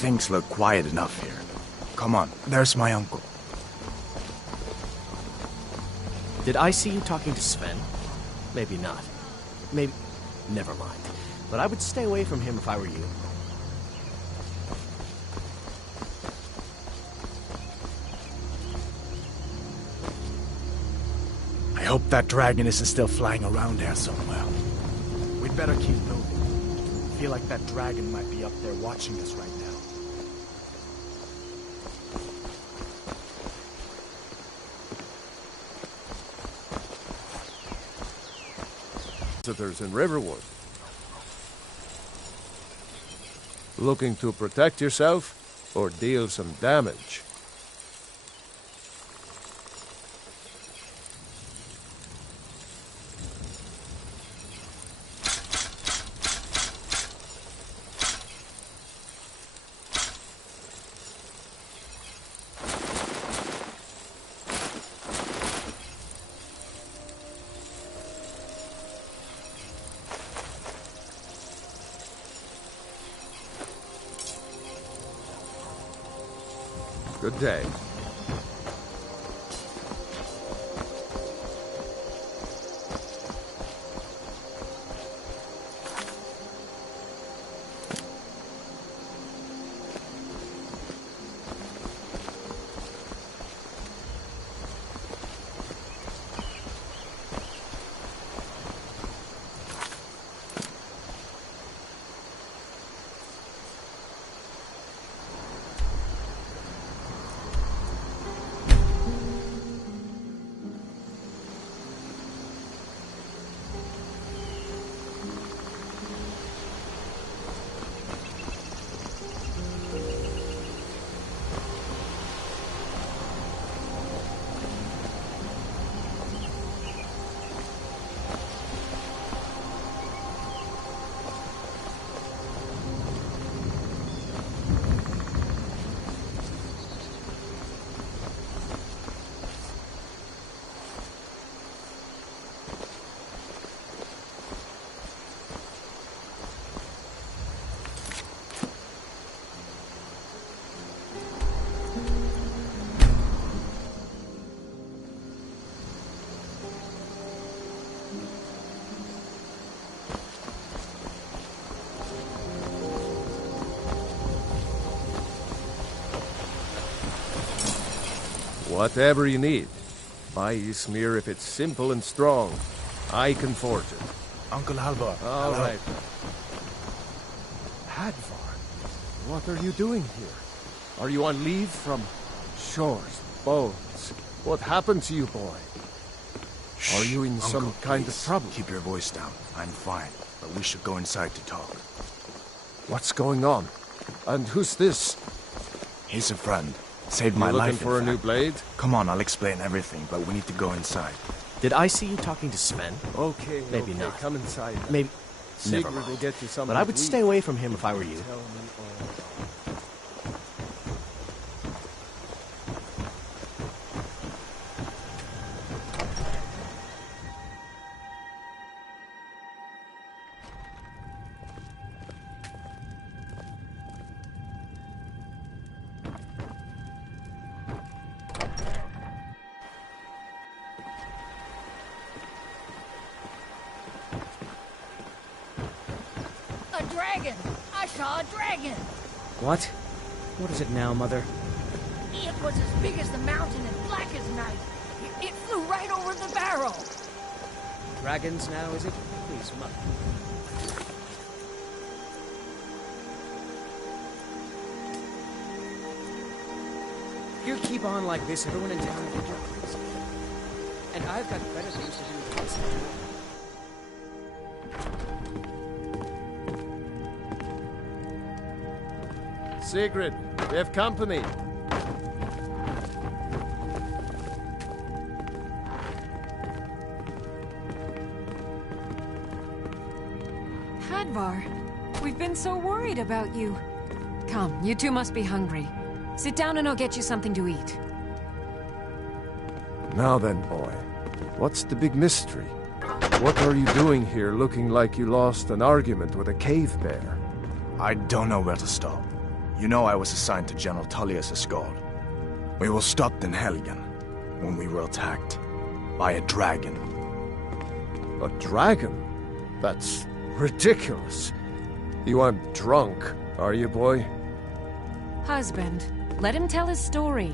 Things look quiet enough here. Come on, there's my uncle. Did I see you talking to Sven? Maybe not. Maybe... Never mind. But I would stay away from him if I were you. I hope that dragon isn't still flying around there somewhere. We'd better keep moving. I feel like that dragon might be up there watching us right now. Visitors in Riverwood. Looking to protect yourself or deal some damage? Good day. Whatever you need. My Ysmir, if it's simple and strong, I can forge it. Uncle Halvar. All right. Hadvar, what are you doing here? Are you on leave from shores, boats? What happened to you, boy? Are you in Uncle, some kind of trouble? Keep your voice down. I'm fine, but we should go inside to talk. What's going on? And who's this? He's a friend. Saved my You looking life. for a new blade? Come on, I'll explain everything, but we need to go inside. Did I see you talking to Sven? Okay, Maybe okay, not. Come inside. Maybe... Never Sigrid will mind. get you something But I would to stay eat. away from him if I were you. Tell me all. A dragon! I saw a dragon! What? What is it now, Mother? It was as big as the mountain and black as night. It flew right over the barrel. Dragons now, is it? Please, Mother. If you keep on like this, everyone in town will think you're crazy. And I've got better things to do than listen to it. Sigrid, we have company. Hadvar, we've been so worried about you. Come, you two must be hungry. Sit down and I'll get you something to eat. Now then, boy, what's the big mystery? What are you doing here looking like you lost an argument with a cave bear? I don't know where to stop. You know I was assigned to General Tullius' escort. We were stopped in Helgen when we were attacked by a dragon. A dragon? That's ridiculous. You aren't drunk, are you, boy? Husband, let him tell his story.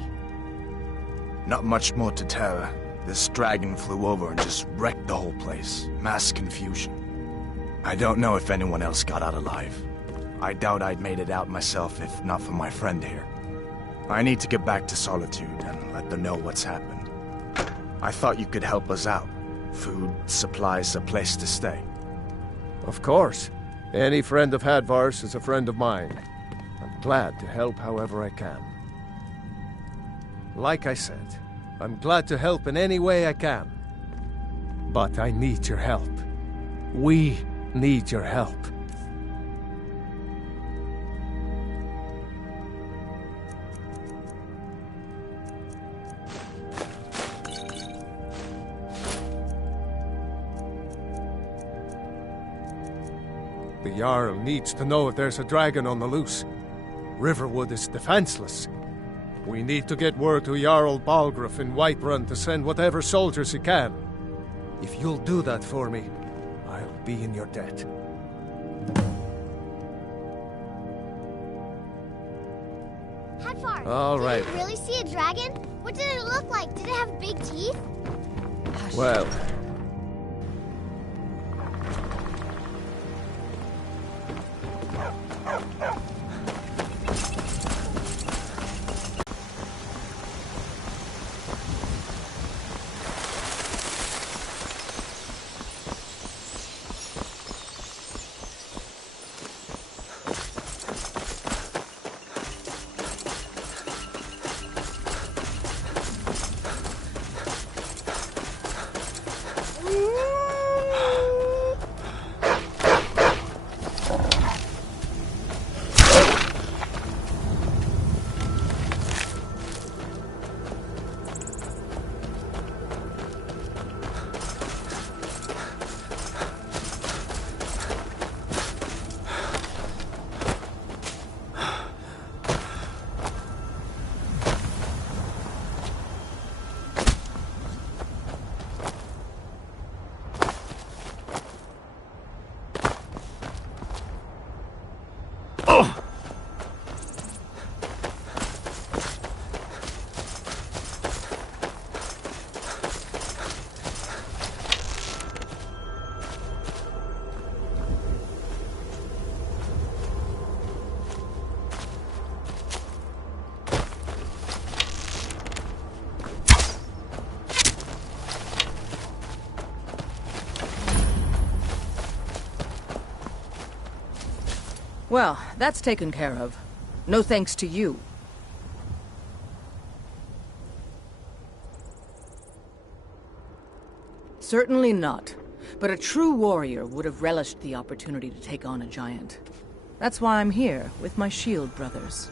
Not much more to tell. This dragon flew over and just wrecked the whole place. Mass confusion. I don't know if anyone else got out alive. I doubt I'd made it out myself if not for my friend here. I need to get back to Solitude and let them know what's happened. I thought you could help us out. Food, supplies, a place to stay. Of course. Any friend of Hadvar's is a friend of mine. I'm glad to help however I can. Like I said, I'm glad to help in any way I can. But I need your help. We need your help. The Jarl needs to know if there's a dragon on the loose. Riverwood is defenseless. We need to get word to Jarl Balgruuf in Whiterun to send whatever soldiers he can. If you'll do that for me, I'll be in your debt. Hadvar, All right. did you really see a dragon? What did it look like? Did it have big teeth? Well... Well, that's taken care of. No thanks to you. Certainly not. But a true warrior would have relished the opportunity to take on a giant. That's why I'm here, with my shield brothers.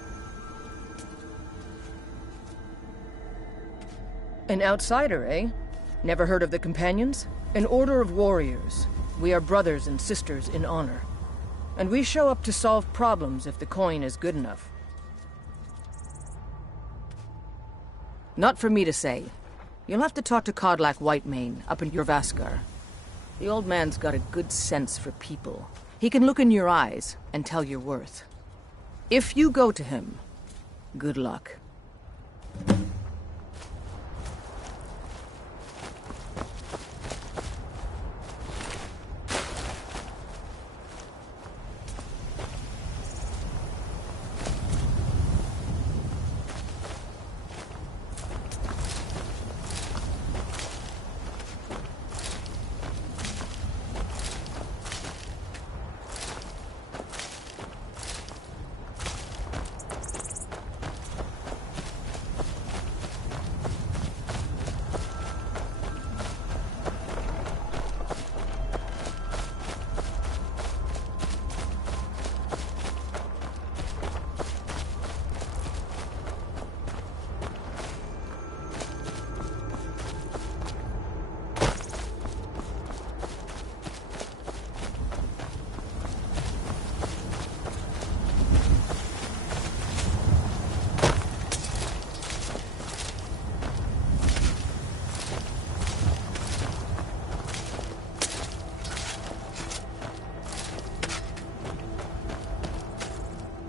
An outsider, eh? Never heard of the Companions? An order of warriors. We are brothers and sisters in honor. And we show up to solve problems if the coin is good enough. Not for me to say. You'll have to talk to Kodlak Whitemane up in Jorvaskar. The old man's got a good sense for people. He can look in your eyes and tell your worth. If you go to him, good luck.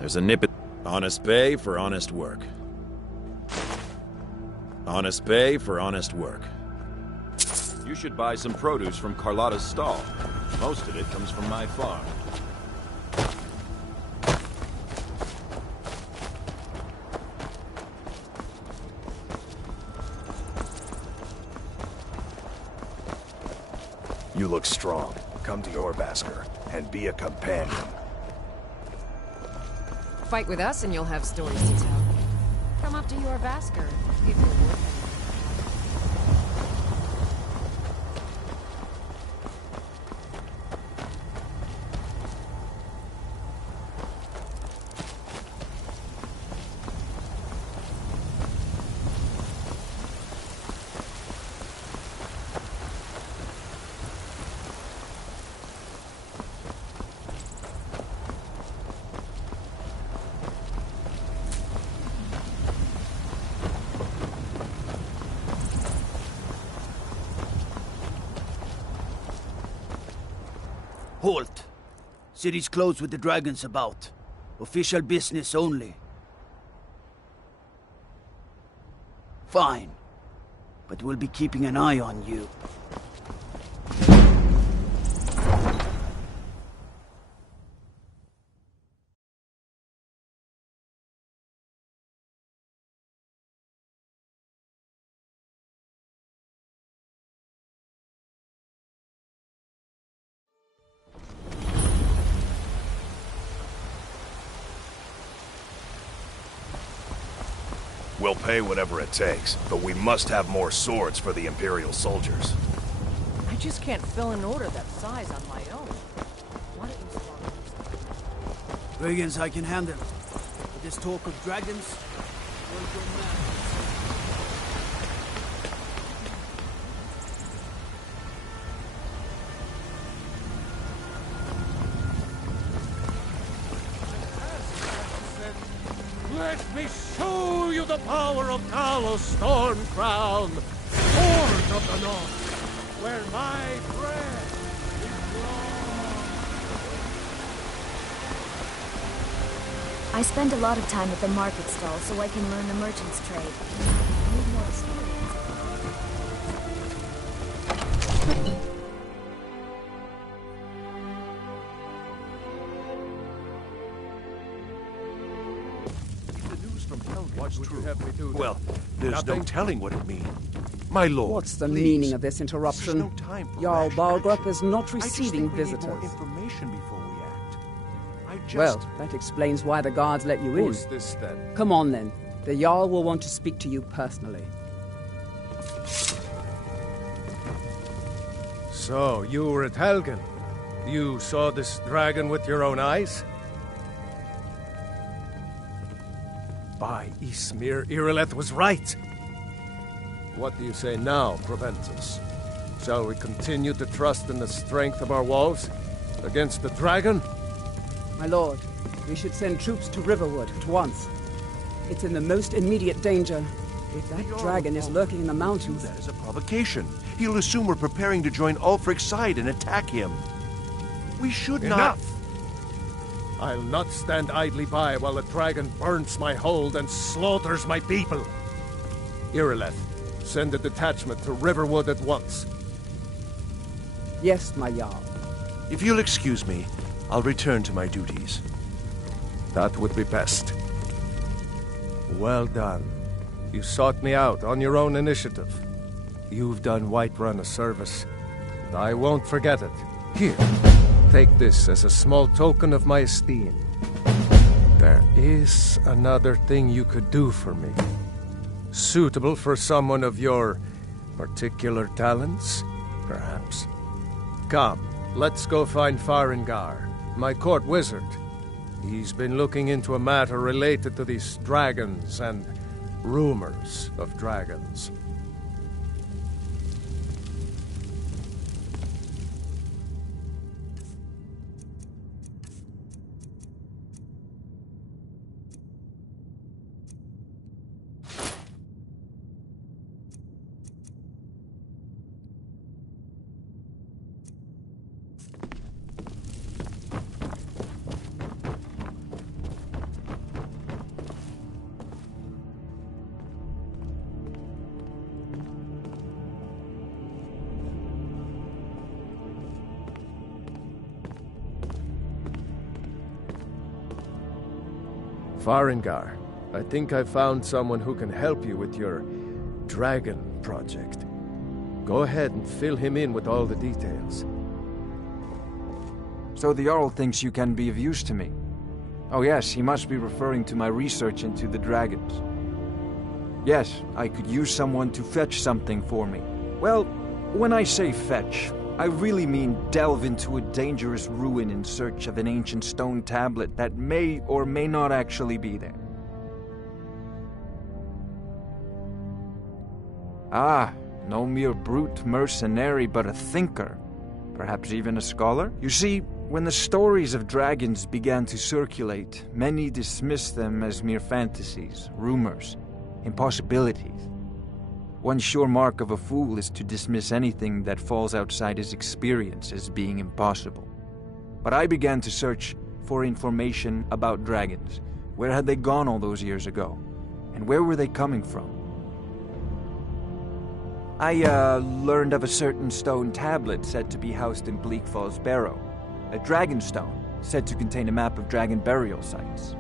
There's a nip. Honest pay for honest work. Honest pay for honest work. You should buy some produce from Carlotta's stall. Most of it comes from my farm. You look strong. Come to Jorvaskr and be a companion. Fight with us and you'll have stories to tell. Come up to your Vasker. Give you a word. Halt! City's closed with the dragons about. Official business only. Fine. But we'll be keeping an eye on you. We'll pay whatever it takes, but we must have more swords for the Imperial soldiers. I just can't fill an order that size on my own. Why don't you start? Brigands I can handle. But this talk of dragons, won't go mad. Let me show you the power of Talos Storm Crown, Sword of the North, where my breath is I spend a lot of time at the market stall so I can learn the merchant's trade. I need more experience. Well, there's no telling what it means. My lord, What's the please. meaning of this interruption? There's no time for Jarl rash Balgrup action. is not receiving I just think visitors. we need more information before we act. Well, that explains why the guards let you in. Who's this then? Come on then. The Jarl will want to speak to you personally. So, you were at Helgen. You saw this dragon with your own eyes? By Ysmir, Irileth was right. What do you say now, Proventus? Shall we continue to trust in the strength of our walls against the dragon? My lord, we should send troops to Riverwood at once. It's in the most immediate danger. If that dragon is lurking in the mountains... That is a provocation. He'll assume we're preparing to join Ulfric's side and attack him. We should not... Enough! I'll not stand idly by while the dragon burns my hold and slaughters my people. Irileth, send a detachment to Riverwood at once. Yes, my Jarl. If you'll excuse me, I'll return to my duties. That would be best. Well done. You sought me out on your own initiative. You've done Whiterun a service, and I won't forget it. Here, take this as a small token of my esteem. There is another thing you could do for me. Suitable for someone of your particular talents, perhaps. Come, let's go find Farengar, my court wizard. He's been looking into a matter related to these dragons and rumors of dragons. Farengar, I think I found someone who can help you with your dragon project. Go ahead and fill him in with all the details. So the Jarl thinks you can be of use to me. Oh yes, he must be referring to my research into the dragons. Yes, I could use someone to fetch something for me. Well, when I say fetch, I really mean delve into a dangerous ruin in search of an ancient stone tablet that may or may not actually be there. Ah, no mere brute mercenary, but a thinker. Perhaps even a scholar? You see, when the stories of dragons began to circulate, many dismissed them as mere fantasies, rumors, impossibilities. One sure mark of a fool is to dismiss anything that falls outside his experience as being impossible. But I began to search for information about dragons. Where had they gone all those years ago? And where were they coming from? I learned of a certain stone tablet said to be housed in Bleak Falls Barrow. A dragon stone, said to contain a map of dragon burial sites.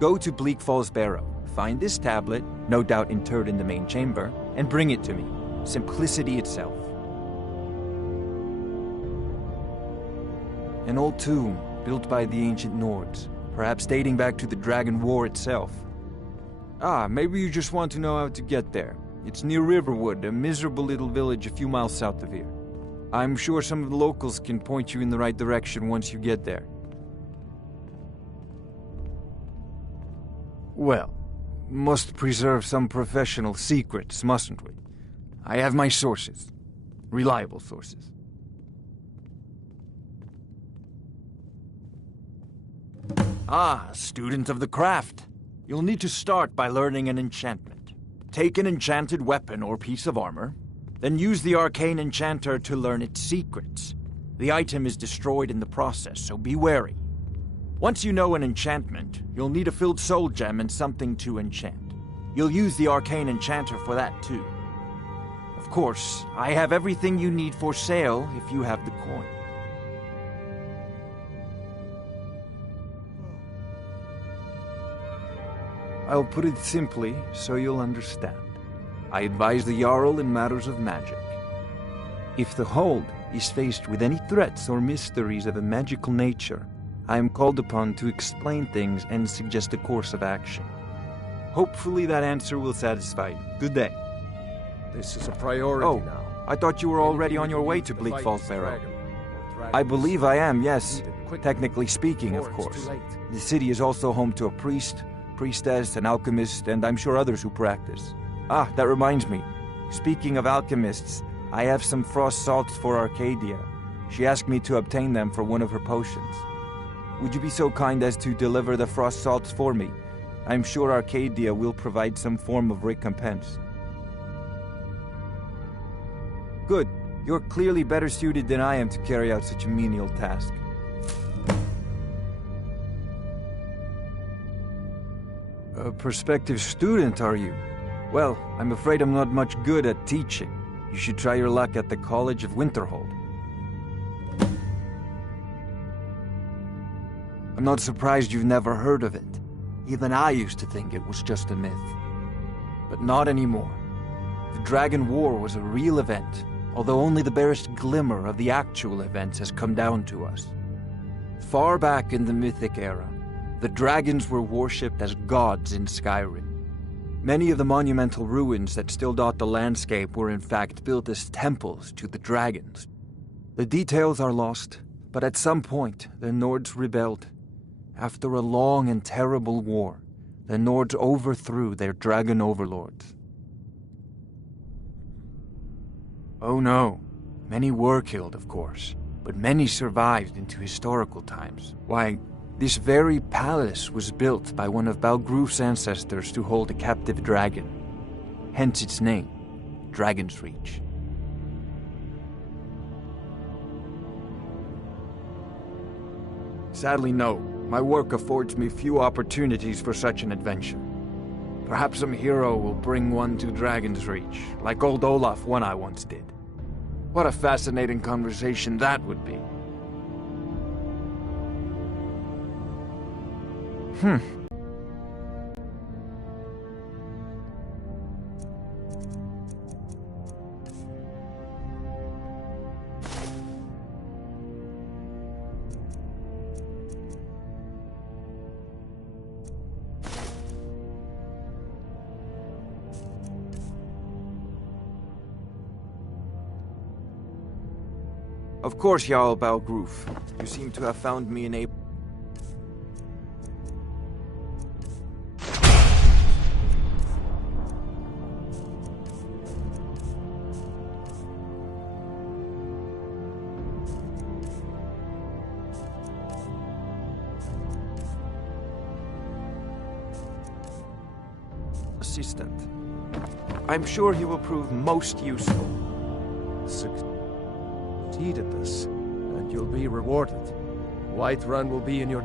Go to Bleak Falls Barrow, find this tablet, no doubt interred in the main chamber, and bring it to me. Simplicity itself. An old tomb, built by the ancient Nords, perhaps dating back to the Dragon War itself. Ah, maybe you just want to know how to get there. It's near Riverwood, a miserable little village a few miles south of here. I'm sure some of the locals can point you in the right direction once you get there. Well, must preserve some professional secrets, mustn't we? I have my sources. Reliable sources. Ah, student of the craft. You'll need to start by learning an enchantment. Take an enchanted weapon or piece of armor, then use the arcane enchanter to learn its secrets. The item is destroyed in the process, so be wary. Once you know an enchantment, you'll need a filled soul gem and something to enchant. You'll use the arcane enchanter for that too. Of course, I have everything you need for sale if you have the coin. I'll put it simply so you'll understand. I advise the Jarl in matters of magic. If the Hold is faced with any threats or mysteries of a magical nature, I am called upon to explain things and suggest a course of action. Hopefully that answer will satisfy you. Good day. This is a priority now. I thought you were already on your way to Bleak Falls Barrow. I believe I am, yes. Technically speaking, of course. The city is also home to a priest, priestess, an alchemist, and I'm sure others who practice. Ah, that reminds me. Speaking of alchemists, I have some frost salts for Arcadia. She asked me to obtain them for one of her potions. Would you be so kind as to deliver the frost salts for me? I'm sure Arcadia will provide some form of recompense. Good. You're clearly better suited than I am to carry out such a menial task. A prospective student, are you? Well, I'm afraid I'm not much good at teaching. You should try your luck at the College of Winterhold. I'm not surprised you've never heard of it. Even I used to think it was just a myth. But not anymore. The Dragon War was a real event, although only the barest glimmer of the actual events has come down to us. Far back in the Mythic era, the dragons were worshipped as gods in Skyrim. Many of the monumental ruins that still dot the landscape were in fact built as temples to the dragons. The details are lost, but at some point the Nords rebelled. After a long and terrible war, the Nords overthrew their dragon overlords. Oh no, many were killed, of course, but many survived into historical times. Why, this very palace was built by one of Balgruf's ancestors to hold a captive dragon. Hence its name, Dragon's Reach. Sadly, no. My work affords me few opportunities for such an adventure. Perhaps some hero will bring one to Dragon's Reach, like old Olaf one I once did. What a fascinating conversation that would be. Of course, Jarl Balgruf. You seem to have found me in a... assistant. I'm sure he will prove most useful. Succeed at this, and you'll be rewarded. Whiterun will be in your...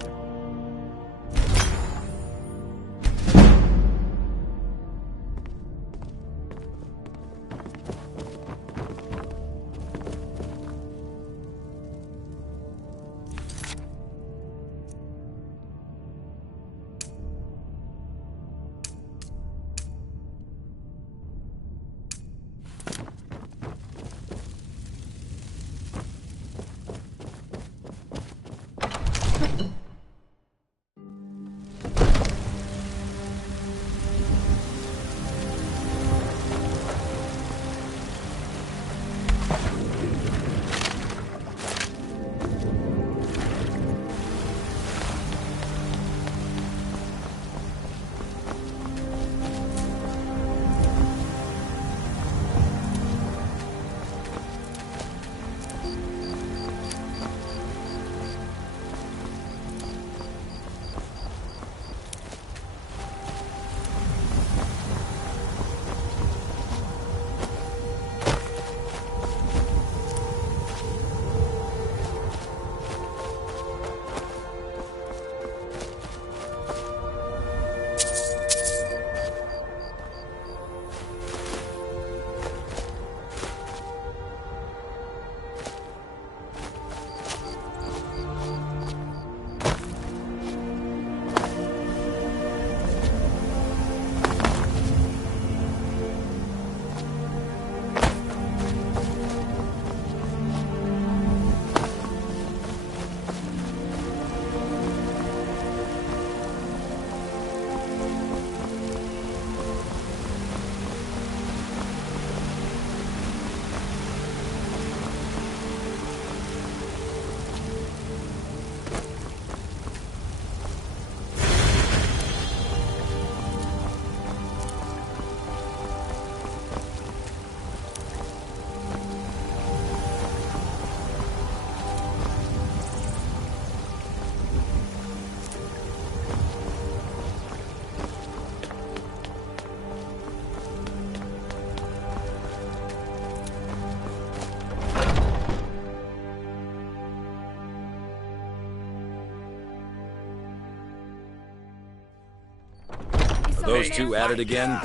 Those two at it again?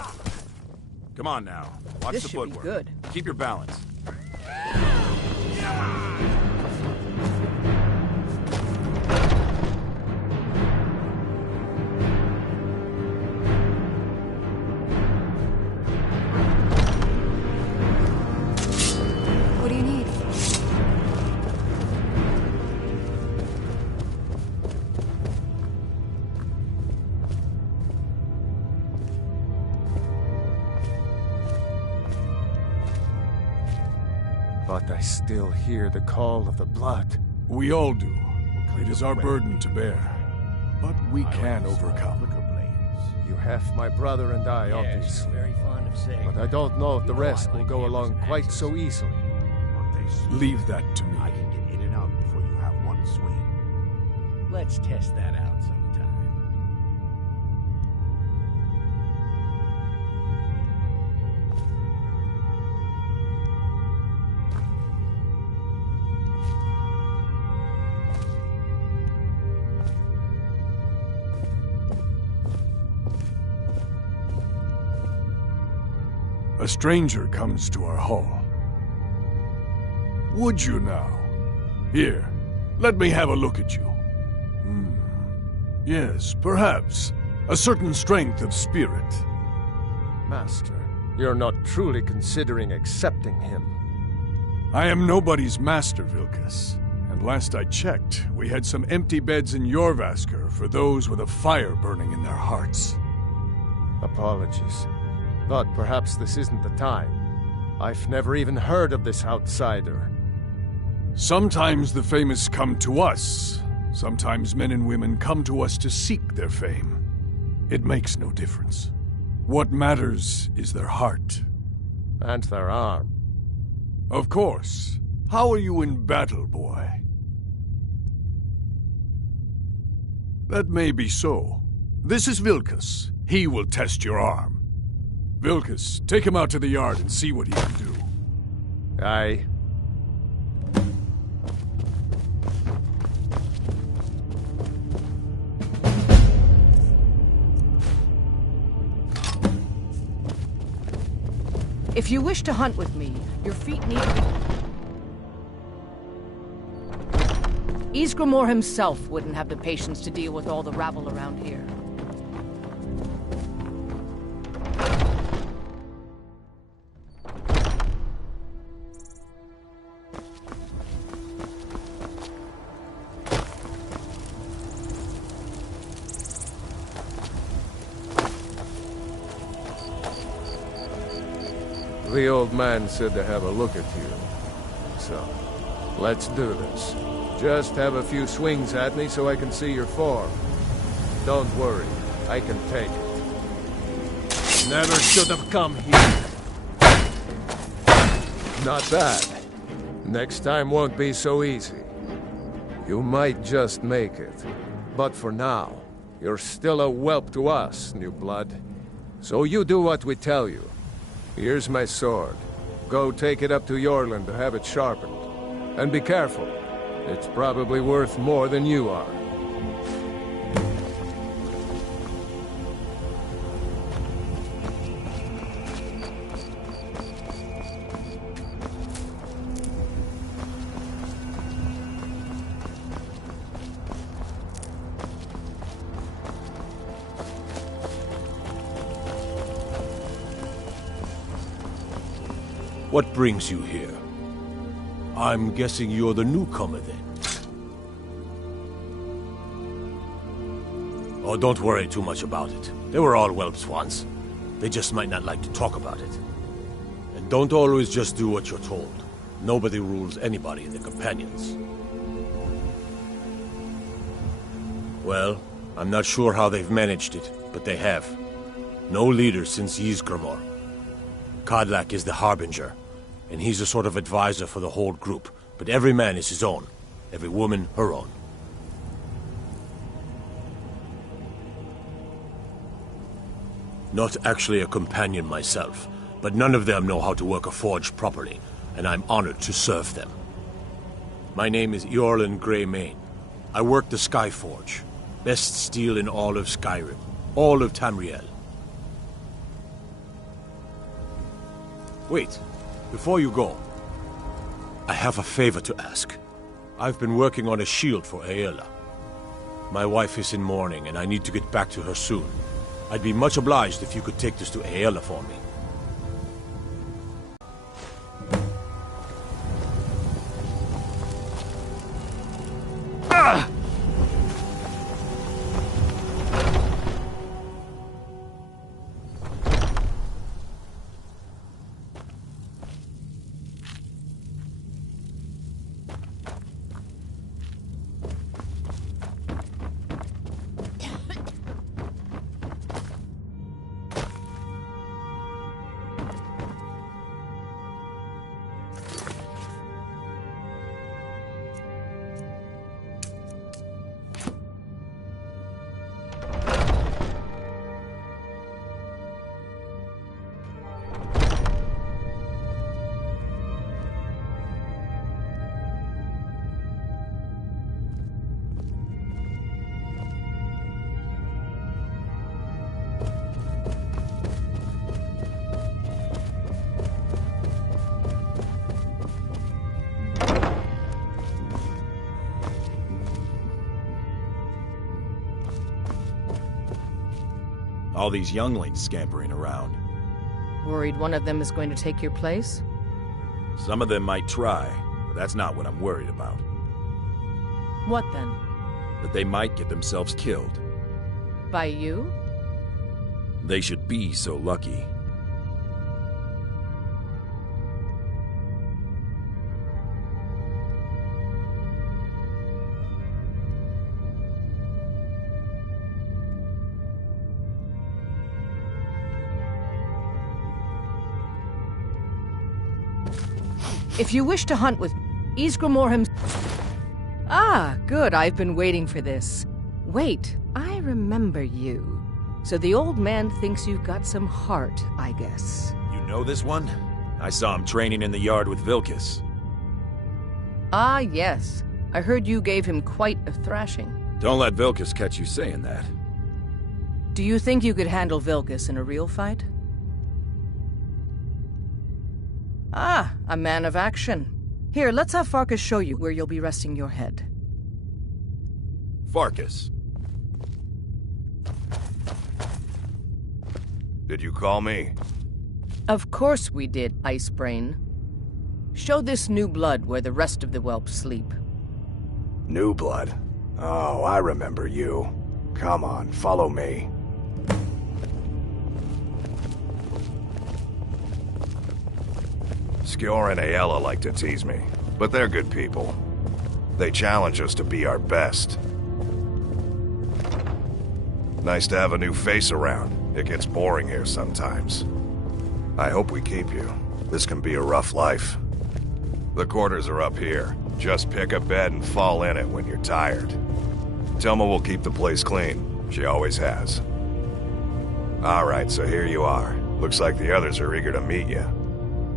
Come on now. Watch This the should be footwork. good. Keep your balance. What do you need? But I still hear the call of the blood. We all do. It is our burden to bear. But we can overcome. You have my brother and I, obviously. Very fond of saying. But I don't know if the rest will go along quite so easily. Leave that to me. I can get in and out before you have one swing. Let's test that out sometime. A stranger comes to our hall. Would you now? Here, let me have a look at you. Yes, perhaps. A certain strength of spirit. Master, you're not truly considering accepting him. I am nobody's master, Vilkas. And last I checked, we had some empty beds in Jorvaskr for those with a fire burning in their hearts. Apologies. But perhaps this isn't the time. I've never even heard of this outsider. Sometimes the famous come to us. Sometimes men and women come to us to seek their fame. It makes no difference. What matters is their heart. And their arm. Of course. How are you in battle, boy? That may be so. This is Vilkas. He will test your arm. Vilkas, take him out to the yard and see what he can do. Aye. If you wish to hunt with me, your feet need to be... Ysgramor himself wouldn't have the patience to deal with all the rabble around here. The old man said to have a look at you. So, let's do this. Just have a few swings at me so I can see your form. Don't worry, I can take it. Never should have come here. Not bad. Next time won't be so easy. You might just make it. But for now, you're still a whelp to us, new blood. So you do what we tell you. Here's my sword. Go take it up to Yorland to have it sharpened. And be careful. It's probably worth more than you are. What brings you here? I'm guessing you're the newcomer then. Oh, don't worry too much about it. They were all whelps once. They just might not like to talk about it. And don't always just do what you're told. Nobody rules anybody in the companions. Well, I'm not sure how they've managed it, but they have. No leader since Ysgramor. Kodlak is the Harbinger, and he's a sort of advisor for the whole group, but every man is his own. Every woman, her own. Not actually a companion myself, but none of them know how to work a forge properly, and I'm honored to serve them. My name is Eorlin Greymane. I work the Skyforge. Best steel in all of Skyrim. All of Tamriel. Wait, before you go, I have a favor to ask. I've been working on a shield for Aela. My wife is in mourning, and I need to get back to her soon. I'd be much obliged if you could take this to Aela for me. All these younglings scampering around. Worried one of them is going to take your place? Some of them might try, but that's not what I'm worried about. What then? That they might get themselves killed. By you? They should be so lucky. If you wish to hunt with Ysgramor himself... Ah, good. I've been waiting for this. Wait, I remember you. So the old man thinks you've got some heart, I guess. You know this one? I saw him training in the yard with Vilkas. Ah, yes. I heard you gave him quite a thrashing. Don't let Vilkas catch you saying that. Do you think you could handle Vilkas in a real fight? Ah, a man of action. Here, let's have Farkas show you where you'll be resting your head. Farkas. Did you call me? Of course we did, Icebrain. Show this new blood where the rest of the whelps sleep. New blood? Oh, I remember you. Come on, follow me. Skjor and Aella like to tease me, but they're good people. They challenge us to be our best. Nice to have a new face around. It gets boring here sometimes. I hope we keep you. This can be a rough life. The quarters are up here. Just pick a bed and fall in it when you're tired. Telma will keep the place clean. She always has. Alright, so here you are. Looks like the others are eager to meet you.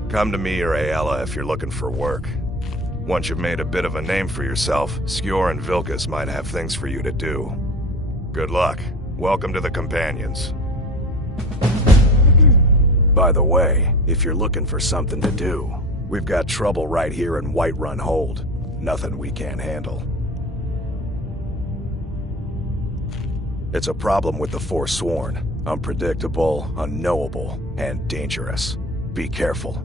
Come to me or Aella if you're looking for work. Once you've made a bit of a name for yourself, Skjor and Vilkas might have things for you to do. Good luck. Welcome to the Companions. By the way, if you're looking for something to do, we've got trouble right here in Whiterun Hold. Nothing we can't handle. It's a problem with the Forsworn. Unpredictable, unknowable, and dangerous. Be careful.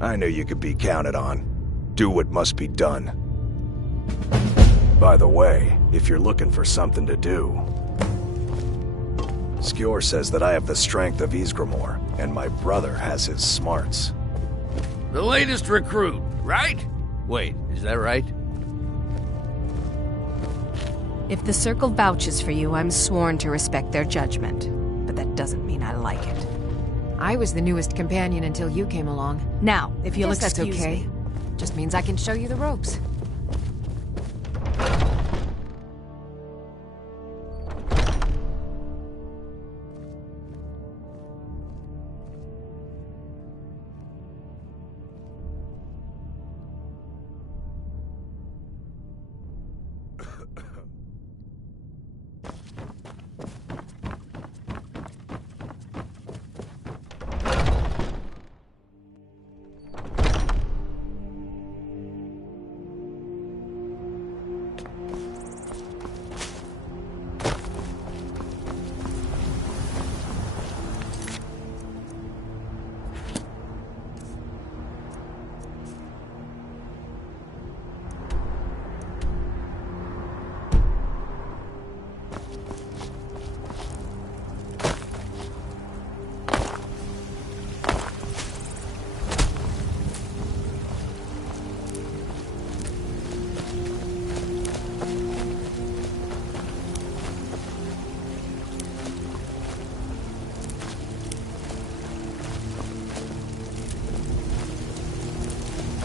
I knew you could be counted on. Do what must be done. By the way, if you're looking for something to do, Skjor says that I have the strength of Ysgramor, and my brother has his smarts. The latest recruit, right? Wait, is that right? If the Circle vouches for you, I'm sworn to respect their judgment. But that doesn't mean I like it. I was the newest companion until you came along. Now, if you'll Guess that's excuse okay. me. Just means I can show you the ropes.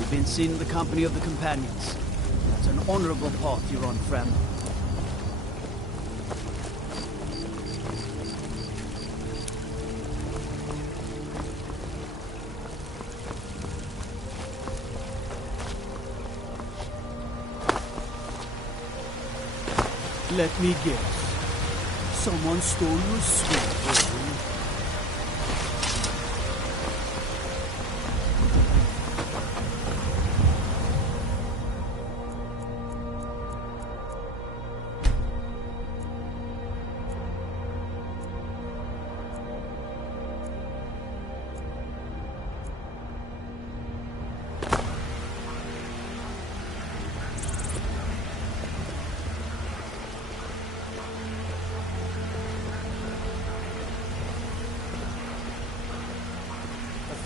Been seen in the company of the Companions. That's an honorable path you're on, friend. Let me guess. Someone stole your sword.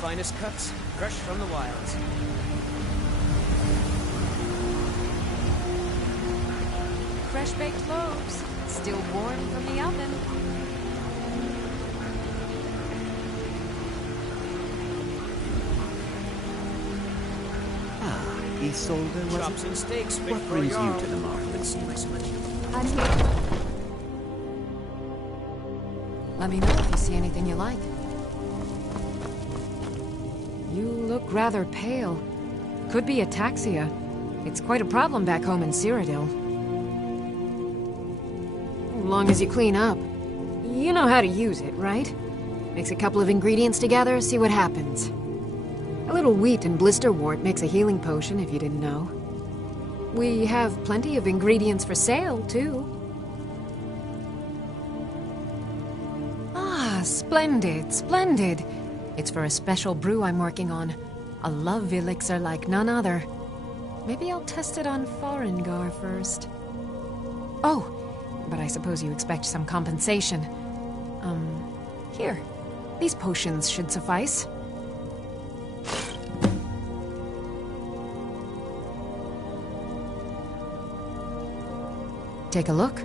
Finest cuts, fresh from the wilds. Fresh baked loaves, still warm from the oven. Isolde, was Chops it? and steaks, fit What for a brings you jarl. to the markets? I'm here. Let me know if you see anything you like. You look rather pale. Could be ataxia. It's quite a problem back home in Cyrodiil. As long as you clean up. You know how to use it, right? Mix a couple of ingredients together, see what happens. A little wheat and blisterwort makes a healing potion, if you didn't know. We have plenty of ingredients for sale, too. Ah, splendid, splendid. It's for a special brew I'm working on. A love elixir like none other. Maybe I'll test it on Farengar first. Oh, but I suppose you expect some compensation. Here. These potions should suffice. Take a look.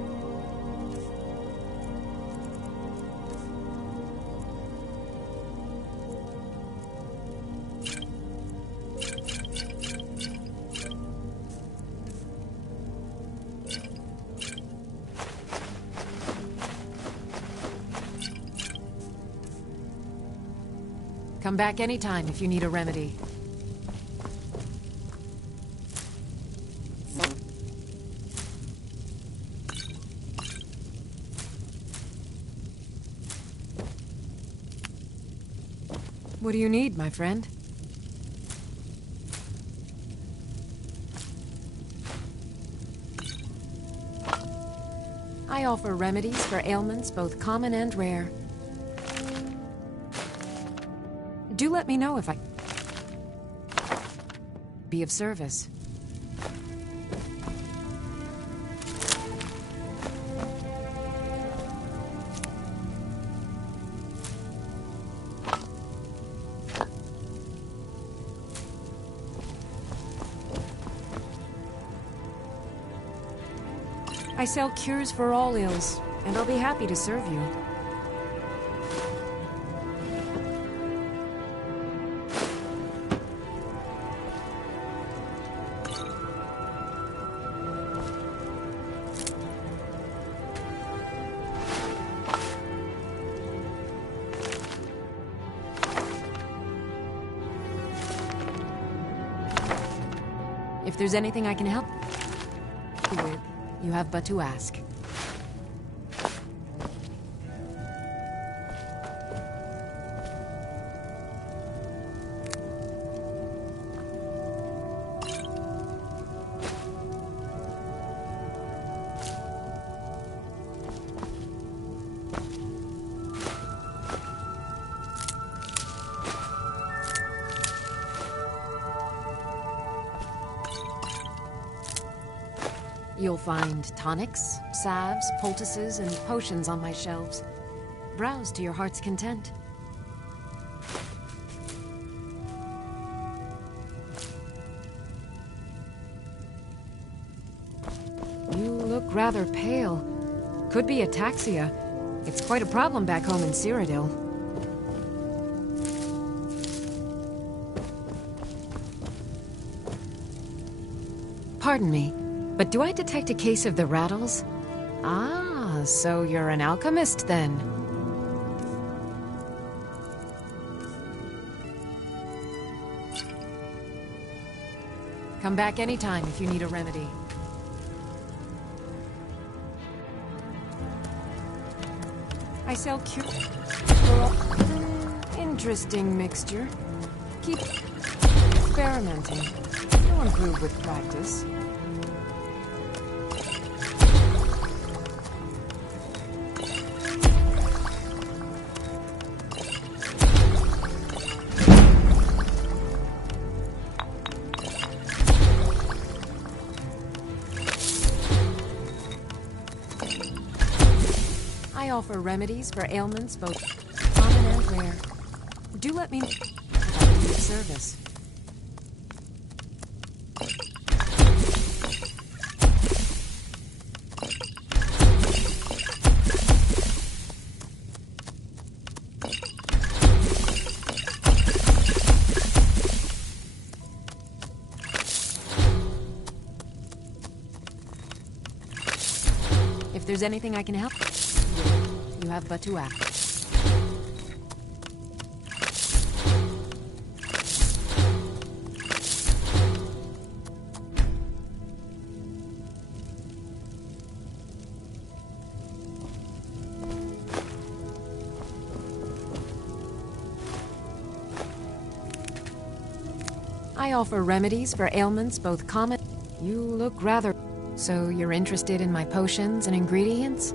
Come back anytime if you need a remedy. What do you need, my friend? I offer remedies for ailments both common and rare. Do let me know if I be of service. I sell cures for all ills, and I'll be happy to serve you. If there's anything I can help you with, you have but to ask. You'll find tonics, salves, poultices, and potions on my shelves. Browse to your heart's content. You look rather pale. Could be ataxia. It's quite a problem back home in Cyrodiil. Pardon me. But do I detect a case of the rattles? Ah, so you're an alchemist then. Come back anytime if you need a remedy. I sell cure. Interesting mixture. Keep experimenting. You'll improve with practice. I offer remedies for ailments both common and rare. Do let me know if I can be of service. If there's anything I can help, you have but to act. I offer remedies for ailments both common. You look rather... So you're interested in my potions and ingredients?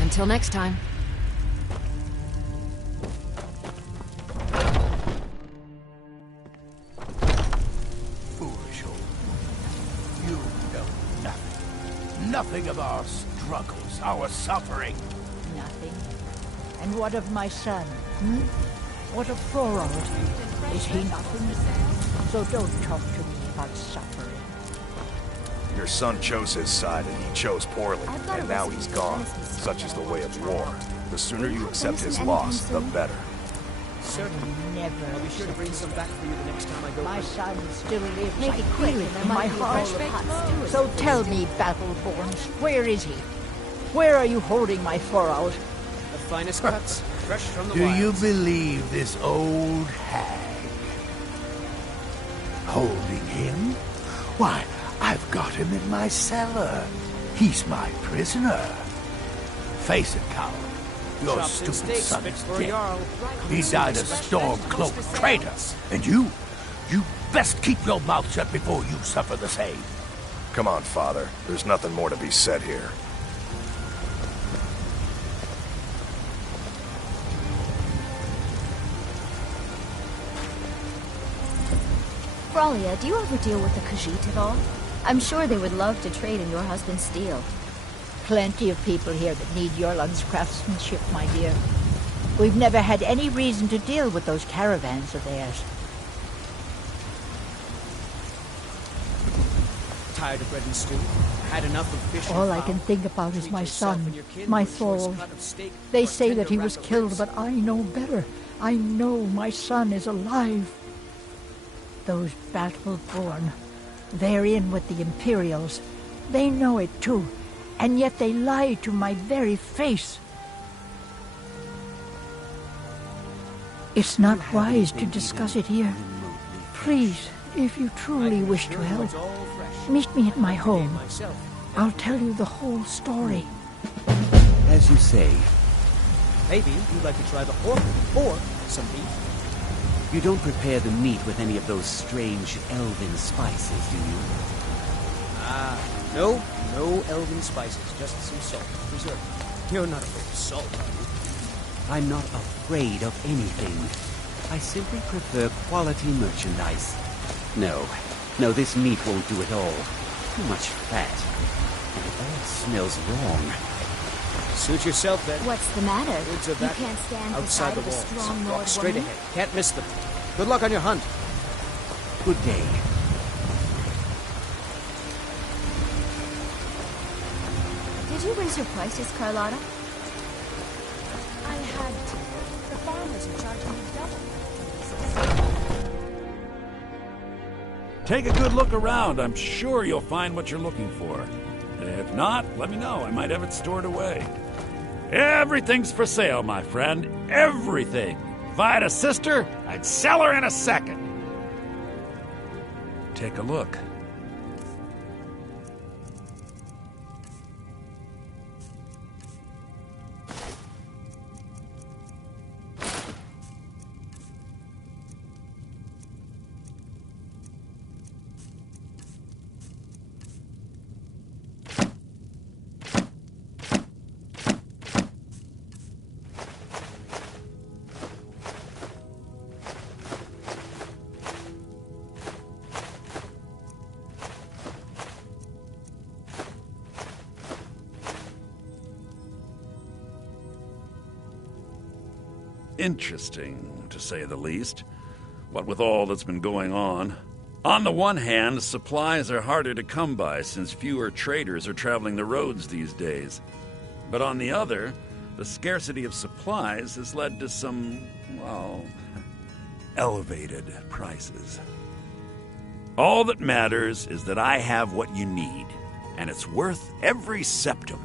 Until next time. Foolish old woman. You know nothing. Nothing of our struggles, our suffering. Nothing. And what of my son? What of Thorold? Is he nothing? So don't talk to me about suffering. Your son chose his side, and he chose poorly, and now he's gone. Such is the way of war. The sooner you accept his loss, the better. Certainly never. I'll be sure to bring some back for you the next time I go. My son still lives. Make I it feel quick, it and there in my might be a heart. fresh baked stew. So tell me, Battleborns, where is he? Where are you holding my Thorold? The finest cuts, fresh from the Do wilds. you believe this old hag? Holding him? Why, I've got him in my cellar. He's my prisoner. Face it, coward. Your Chops and stupid steaks, son fit is for a dead. jarl. He died a storm-cloaked traitor. And you best keep your mouth shut before you suffer the same. Come on, Father. There's nothing more to be said here. Bralia, do you ever deal with the Khajiit at all? I'm sure they would love to trade in your husband's steel. Plenty of people here that need Yorlund's craftsmanship, my dear. We've never had any reason to deal with those caravans of theirs. Tired of bread and stew? Had enough of fish and All I fowl? can think about is my yourself son, and your kin my to a choice Thorold. cut of steak They or say that tender he was rack of killed, ribs. but I know better. I know my son is alive. Those Battleborn, they're in with the Imperials. They know it too, and yet they lie to my very face. It's not wise to discuss it here. Please, if you truly wish to help, meet me at my home. I'll tell you the whole story. As you say. Maybe you'd like to try the pork or some beef. You don't prepare the meat with any of those strange elven spices, do you? No elven spices, just some salt, preserve. You're not afraid of salt, are you? I'm not afraid of anything. I simply prefer quality merchandise. No, this meat won't do it all. Too much fat. And it all smells wrong. Suit yourself, then. What's the matter? Woods of You that can't stand the outside sight the of a walls. strong Walk Nord straight woman? ahead. Can't miss them. Good luck on your hunt. Good day. you raise your prices, Carlotta? I had to. The farmers are charging me double. Take a good look around. I'm sure you'll find what you're looking for. If not, let me know. I might have it stored away. Everything's for sale, my friend. Everything. If I had a sister, I'd sell her in a second. Take a look. Interesting, to say the least. What with all that's been going on. On the one hand, supplies are harder to come by since fewer traders are traveling the roads these days. But on the other, the scarcity of supplies has led to some, well, elevated prices. All that matters is that I have what you need, and it's worth every septum.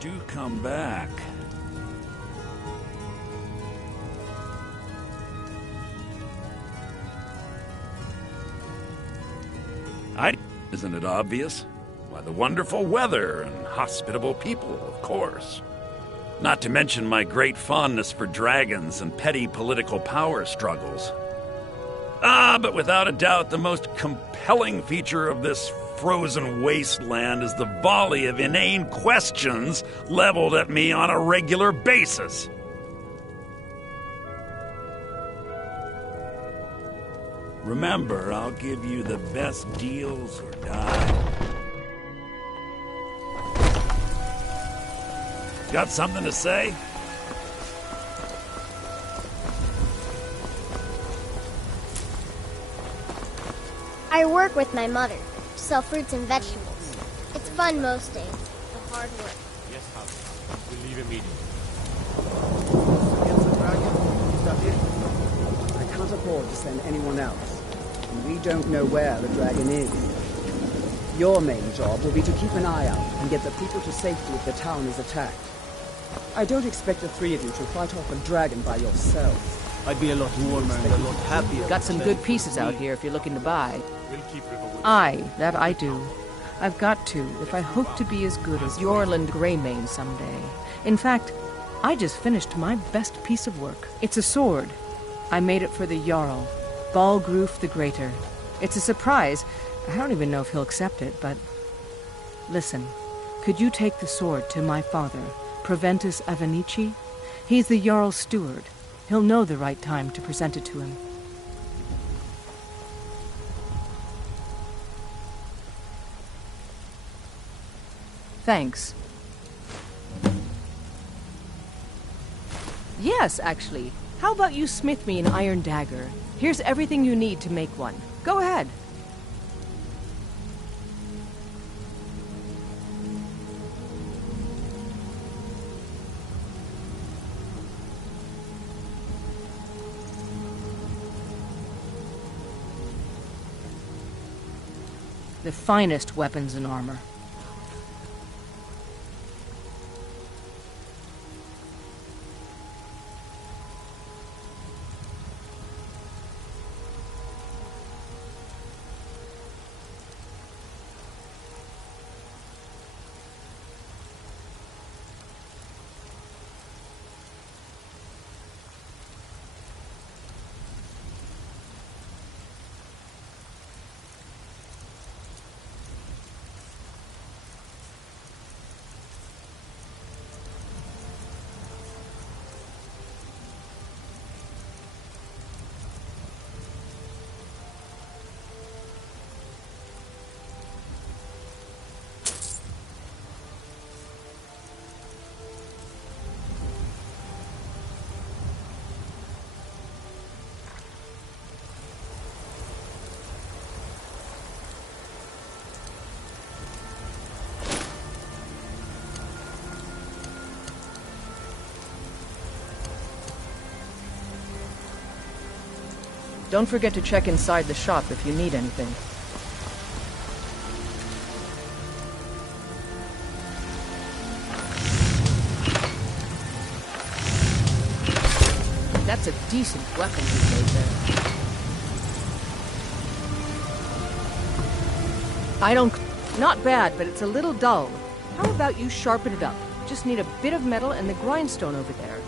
Do come back. Isn't it obvious? Why, the wonderful weather and hospitable people, of course. Not to mention my great fondness for dragons and petty political power struggles. But without a doubt, the most compelling feature of this frozen wasteland is the volley of inane questions leveled at me on a regular basis. Remember, I'll give you the best deals or die. Got something to say? I work with my mother. Sell fruits and vegetables. It's fun most days. The hard work. Yes, House. We'll leave immediately. Against the dragon? Is that it? I can't afford to send anyone else. And we don't know where the dragon is. Your main job will be to keep an eye out and get the people to safety if the town is attacked. I don't expect the three of you to fight off a dragon by yourselves. I'd be a lot warmer and a lot happier. Got some good pieces out here if you're looking to buy. We'll keep Riverwood. That I do. I've got to, if I hope to be as good as Yorland Greymane someday. In fact, I just finished my best piece of work. It's a sword. I made it for the Jarl, Balgruf the Greater. It's a surprise. I don't even know if he'll accept it, but... Listen, could you take the sword to my father, Proventus Avenici? He's the Jarl's steward. He'll know the right time to present it to him. Thanks. Yes, actually. How about you smith me an iron dagger? Here's everything you need to make one. Go ahead. The finest weapons and armor. Don't forget to check inside the shop if you need anything. That's a decent weapon you made there. Not bad, but it's a little dull. How about you sharpen it up? Just need a bit of metal and the grindstone over there.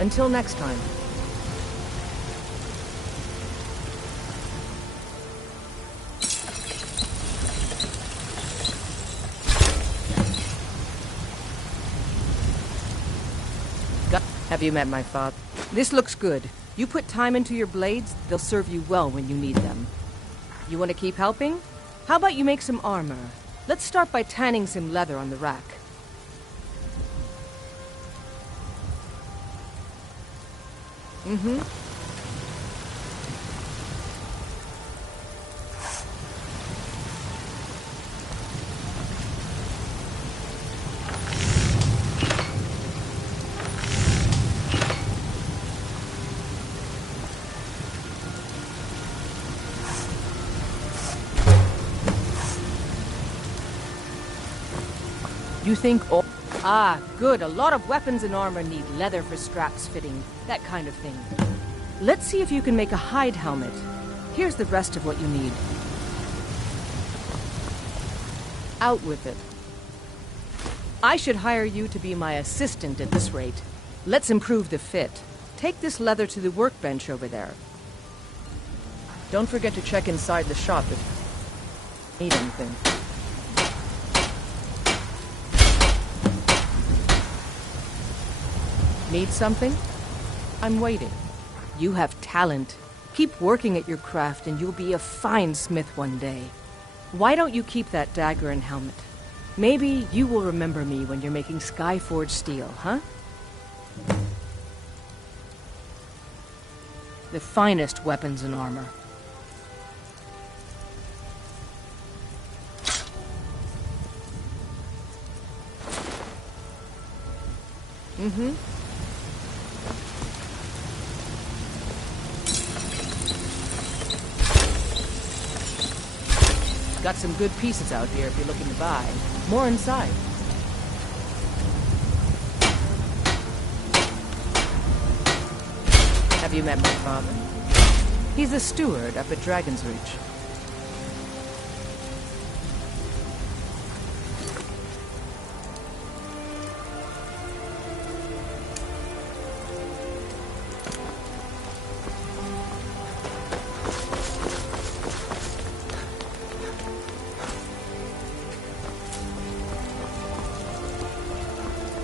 Until next time. Have you met my father? This looks good. You put time into your blades, they'll serve you well when you need them. You want to keep helping? How about you make some armor? Let's start by tanning some leather on the rack. Mm-hmm. You think all... Ah, good. A lot of weapons and armor need leather for straps fitting, that kind of thing. Let's see if you can make a hide helmet. Here's the rest of what you need. Out with it. I should hire you to be my assistant at this rate. Let's improve the fit. Take this leather to the workbench over there. Don't forget to check inside the shop if you need anything. Need something? I'm waiting. You have talent. Keep working at your craft and you'll be a fine smith one day. Why don't you keep that dagger and helmet? Maybe you will remember me when you're making Skyforged steel, huh? The finest weapons and armor. Mm-hmm. Got some good pieces out here if you're looking to buy. More inside. Have you met my father? He's a steward up at Dragon's Reach.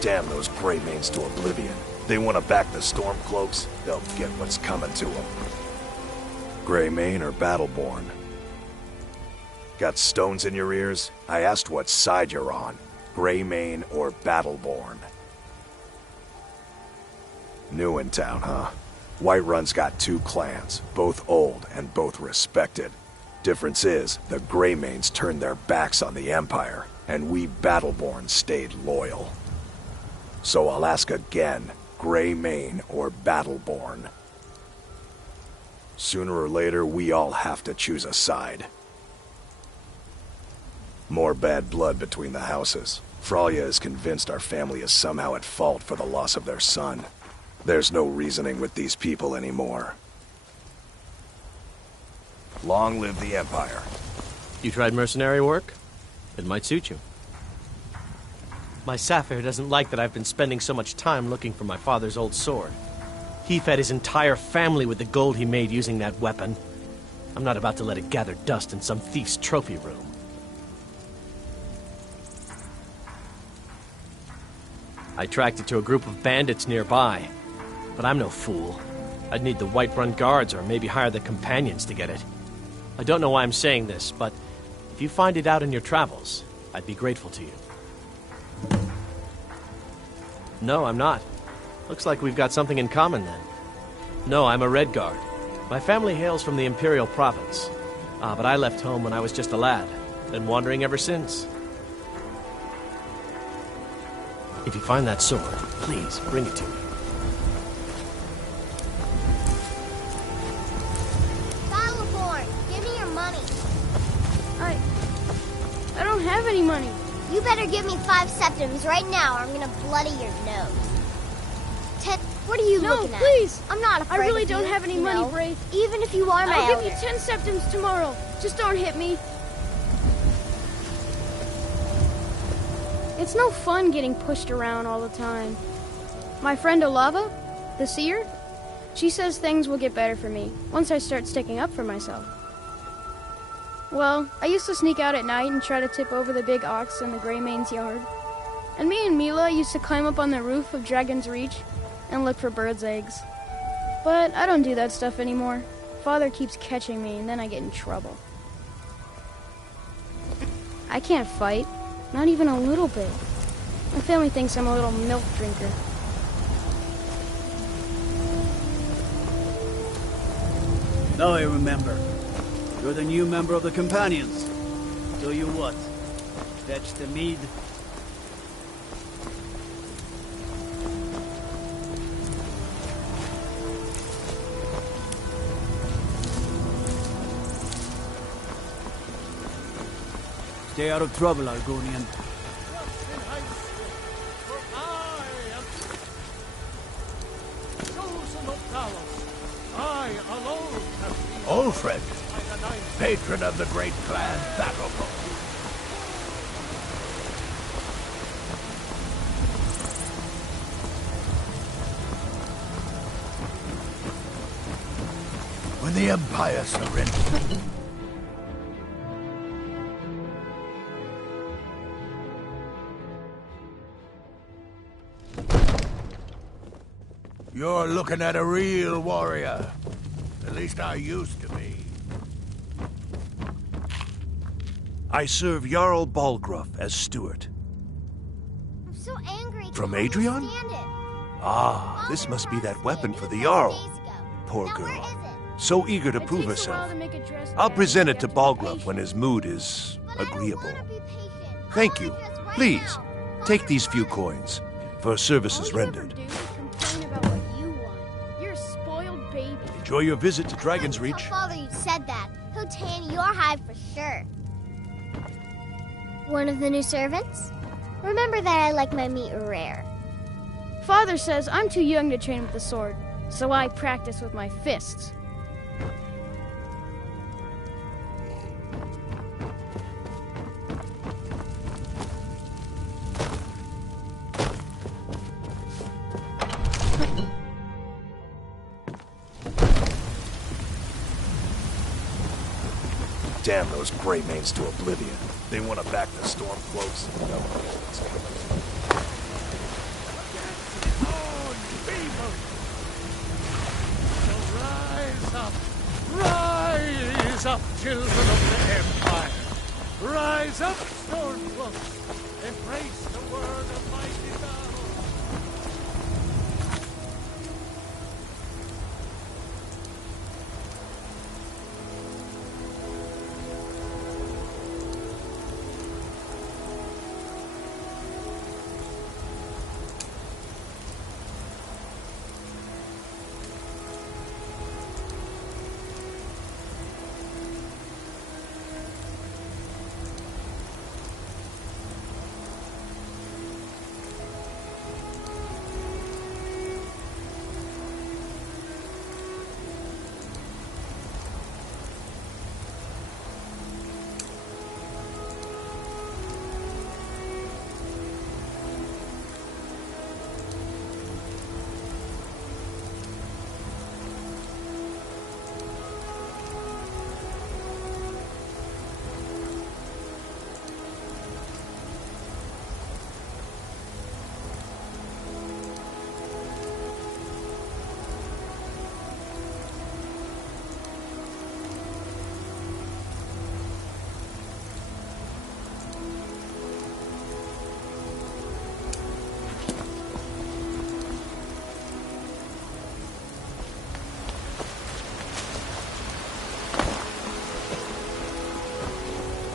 Damn those Greymanes to oblivion. They want to back the Stormcloaks, they'll get what's coming to them. Greymane or Battleborn? Got stones in your ears? I asked what side you're on. Greymane or Battleborn? New in town, huh? Whiterun's got two clans, both old and both respected. Difference is, the Greymanes turned their backs on the Empire, and we Battleborn stayed loyal. So I'll ask again, Greymane or Battleborn? Sooner or later, we all have to choose a side. More bad blood between the houses. Fralya is convinced our family is somehow at fault for the loss of their son. There's no reasoning with these people anymore. Long live the Empire. You tried mercenary work? It might suit you. My Sapphire doesn't like that I've been spending so much time looking for my father's old sword. He fed his entire family with the gold he made using that weapon. I'm not about to let it gather dust in some thief's trophy room. I tracked it to a group of bandits nearby, but I'm no fool. I'd need the Whiterun guards or maybe hire the companions to get it. I don't know why I'm saying this, but if you find it out in your travels, I'd be grateful to you. No, I'm not. Looks like we've got something in common then. No, I'm a Red Guard. My family hails from the Imperial Province. But I left home when I was just a lad. Been wandering ever since. If you find that sword, please bring it to me. Battleborn, give me your money. I don't have any money. You better give me 5 septims right now or I'm gonna bloody your nose. Ted, what are you looking at? No, please! I'm not afraid I really of don't you, have any you money, know. Wraith. Even if you are my I'll give you elder. 10 septims tomorrow. Just don't hit me. It's no fun getting pushed around all the time. My friend Olava, the seer, she says things will get better for me once I start sticking up for myself. Well, I used to sneak out at night and try to tip over the big ox in the Greymane's yard. And me and Mila used to climb up on the roof of Dragon's Reach and look for birds' eggs. But I don't do that stuff anymore. Father keeps catching me and then I get in trouble. I can't fight. Not even a little bit. My family thinks I'm a little milk drinker. Now I remember. You're the new member of the Companions. Do you what? Fetch the mead? Stay out of trouble, Argonian. Ulfred, patron of the great clan Battleborn. When the Empire surrendered, you're looking at a real warrior. At least I used to be. I serve Jarl Balgruuf as steward. I'm so angry. From I can't Adrian? stand it. Ah, this must be that weapon for the Jarl. Poor girl. So eager to prove herself. I'll present it to Balgruuf when his mood is agreeable. Thank you. Please, take these few coins for services rendered. Enjoy your visit to Dragon's Reach. Tell Father you said that. He'll tan your hide for sure. One of the new servants? Remember that I like my meat rare. Father says I'm too young to train with the sword, so I practice with my fists. Damn those Greymanes to oblivion. They want to back the storm close. Rise up, children of the Empire! Rise up, Stormcloaks! Embrace the word of mighty battle!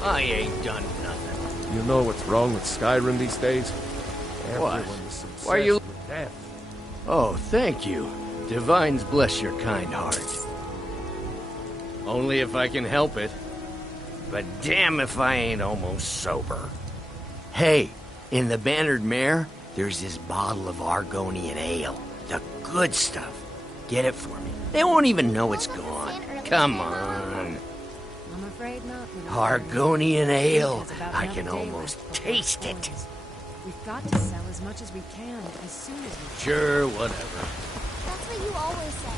I ain't done nothing. You know what's wrong with Skyrim these days? What? Everyone's obsessed Why are you... with death. Oh, thank you. Divines bless your kind heart. Only if I can help it. But damn if I ain't almost sober. Hey, in the Bannered Mare, there's this bottle of Argonian ale. The good stuff. Get it for me. They won't even know it's gone. Come on. I'm afraid not. Argonian ale. I can almost taste it. We've got to sell as much as we can, as soon as we can. Sure, whatever. That's what you always say.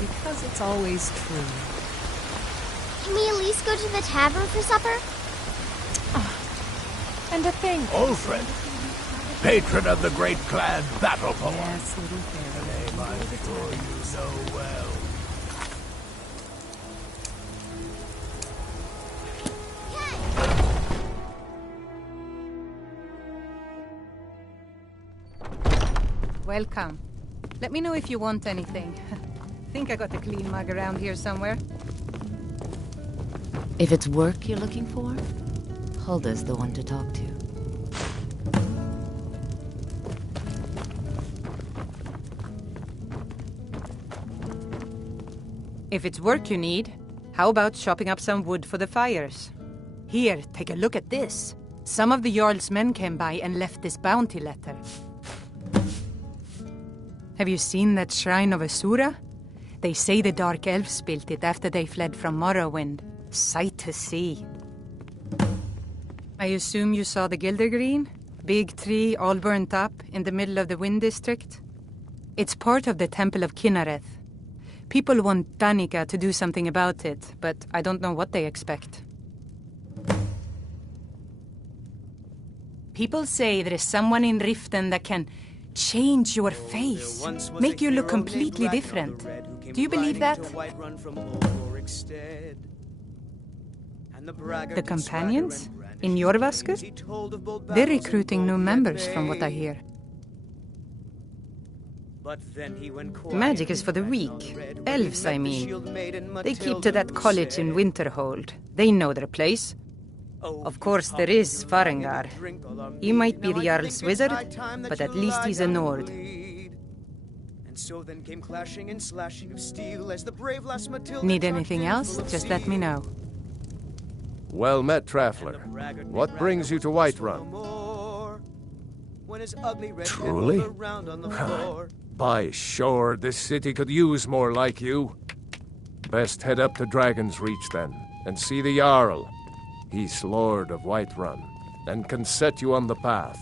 Because it's always true. Can we at least go to the tavern for supper? And a thing. Ulfred, patron of the great clan Battleborn. Yes, little fairy. A name I'm sure you know well. Welcome. Let me know if you want anything. Think I got a clean mug around here somewhere. If it's work you're looking for, Hulda's the one to talk to. If it's work you need, how about chopping up some wood for the fires? Here, take a look at this. Some of the Jarl's men came by and left this bounty letter. Have you seen that shrine of Asura? They say the Dark Elves built it after they fled from Morrowind. Sight to see. I assume you saw the Gildergreen? Big tree all burnt up in the middle of the Wind District? It's part of the Temple of Kinnereth. People want Danica to do something about it, but I don't know what they expect. People say there is someone in Riften that can change your face, make you look completely different. Do you believe that? The companions? In Jorvaskr? They're recruiting new members from what I hear. Magic is for the weak. Elves, I mean. They keep to that college in Winterhold. They know their place. Of course, there is Farengar. He might be the Jarl's wizard, but at least he's a Nord. Need anything else? Just let me know. Well met, traveler. What brings you to Whiterun? Truly? By shore, this city could use more like you. Best head up to Dragon's Reach then, and see the Jarl. He's Lord of Whiterun, and can set you on the path.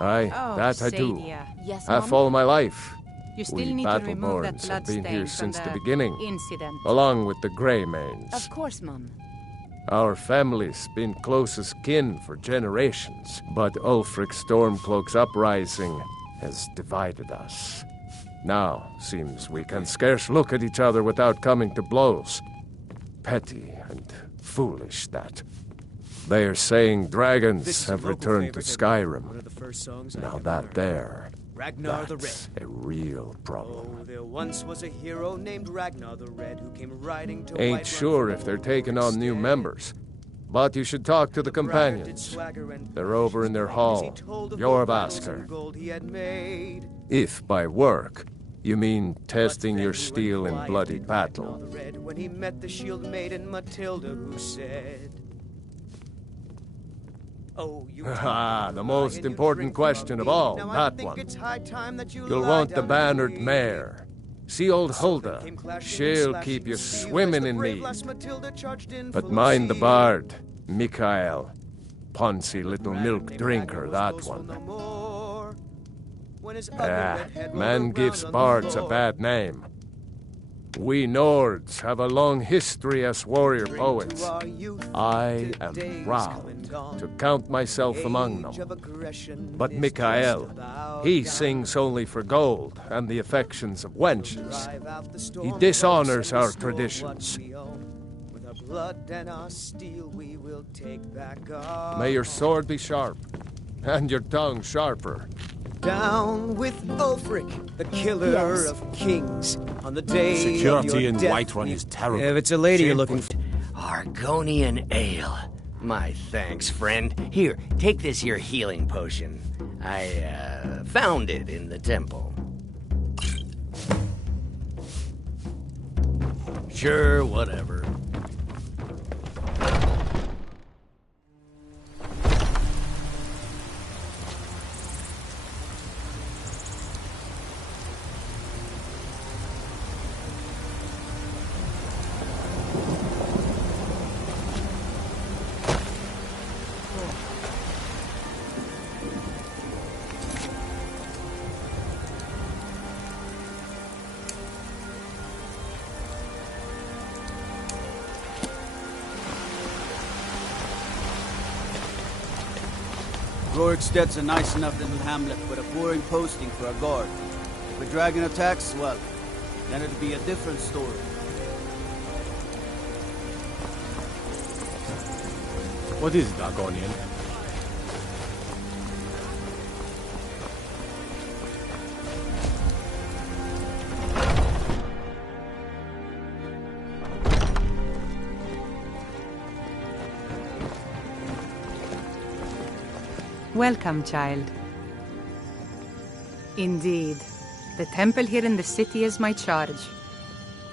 Aye, that I do. Yes, Half Mom? all my life. You still We need to remove that Battleborns have been bloodstain here from since the the beginning, incident. along with the Greymanes. Of course, Mum. Our family's been close as kin for generations, but Ulfric Stormcloak's uprising has divided us. Now, seems we can scarce look at each other without coming to blows. Petty and foolish, that. They are saying dragons have returned to Skyrim. Now that there, Ragnar the that's a real problem. Oh, there once was a hero named Ragnar the Red who came riding to Ain't sure if they're taking on new members, but you should talk to the companions. They're over in their hall, Jorvaskr. If by work, you mean testing your steel in bloody battle. When he met the shield maiden Matilda, who said, "Oh, you the most important question of all, that one. You'll want the bannered mare. See old Hulda. She'll keep you swimming in mead. But mind the bard, Mikael. Poncy little milk drinker, that one. Man gives bards a bad name. We Nords have a long history as warrior poets. I am proud to count myself among them. But Mikael, he sings only for gold and the affections of wenches. He dishonors our traditions. May your sword be sharp, and your tongue sharper. Down with Ulfric, the killer of kings. On the day Security of your in death, Whiterun is terrible. If it's a lady you're looking for. Argonian ale. My thanks, friend. Here, take this here healing potion. I, found it in the temple. Sure, whatever. Roriksted's a nice enough little hamlet, but a boring posting for a guard. If a dragon attacks, well, then it'll be a different story. What is it, Argonian? Welcome, child. Indeed. The temple here in the city is my charge.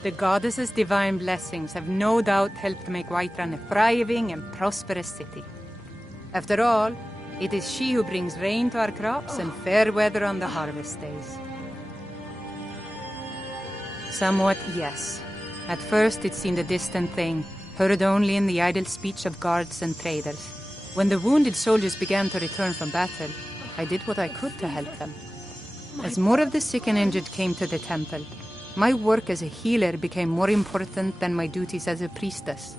The goddess's divine blessings have no doubt helped make Whiterun a thriving and prosperous city. After all, it is she who brings rain to our crops and fair weather on the harvest days. Somewhat, yes. At first it seemed a distant thing, heard only in the idle speech of guards and traders. When the wounded soldiers began to return from battle, I did what I could to help them. As more of the sick and injured came to the temple, my work as a healer became more important than my duties as a priestess.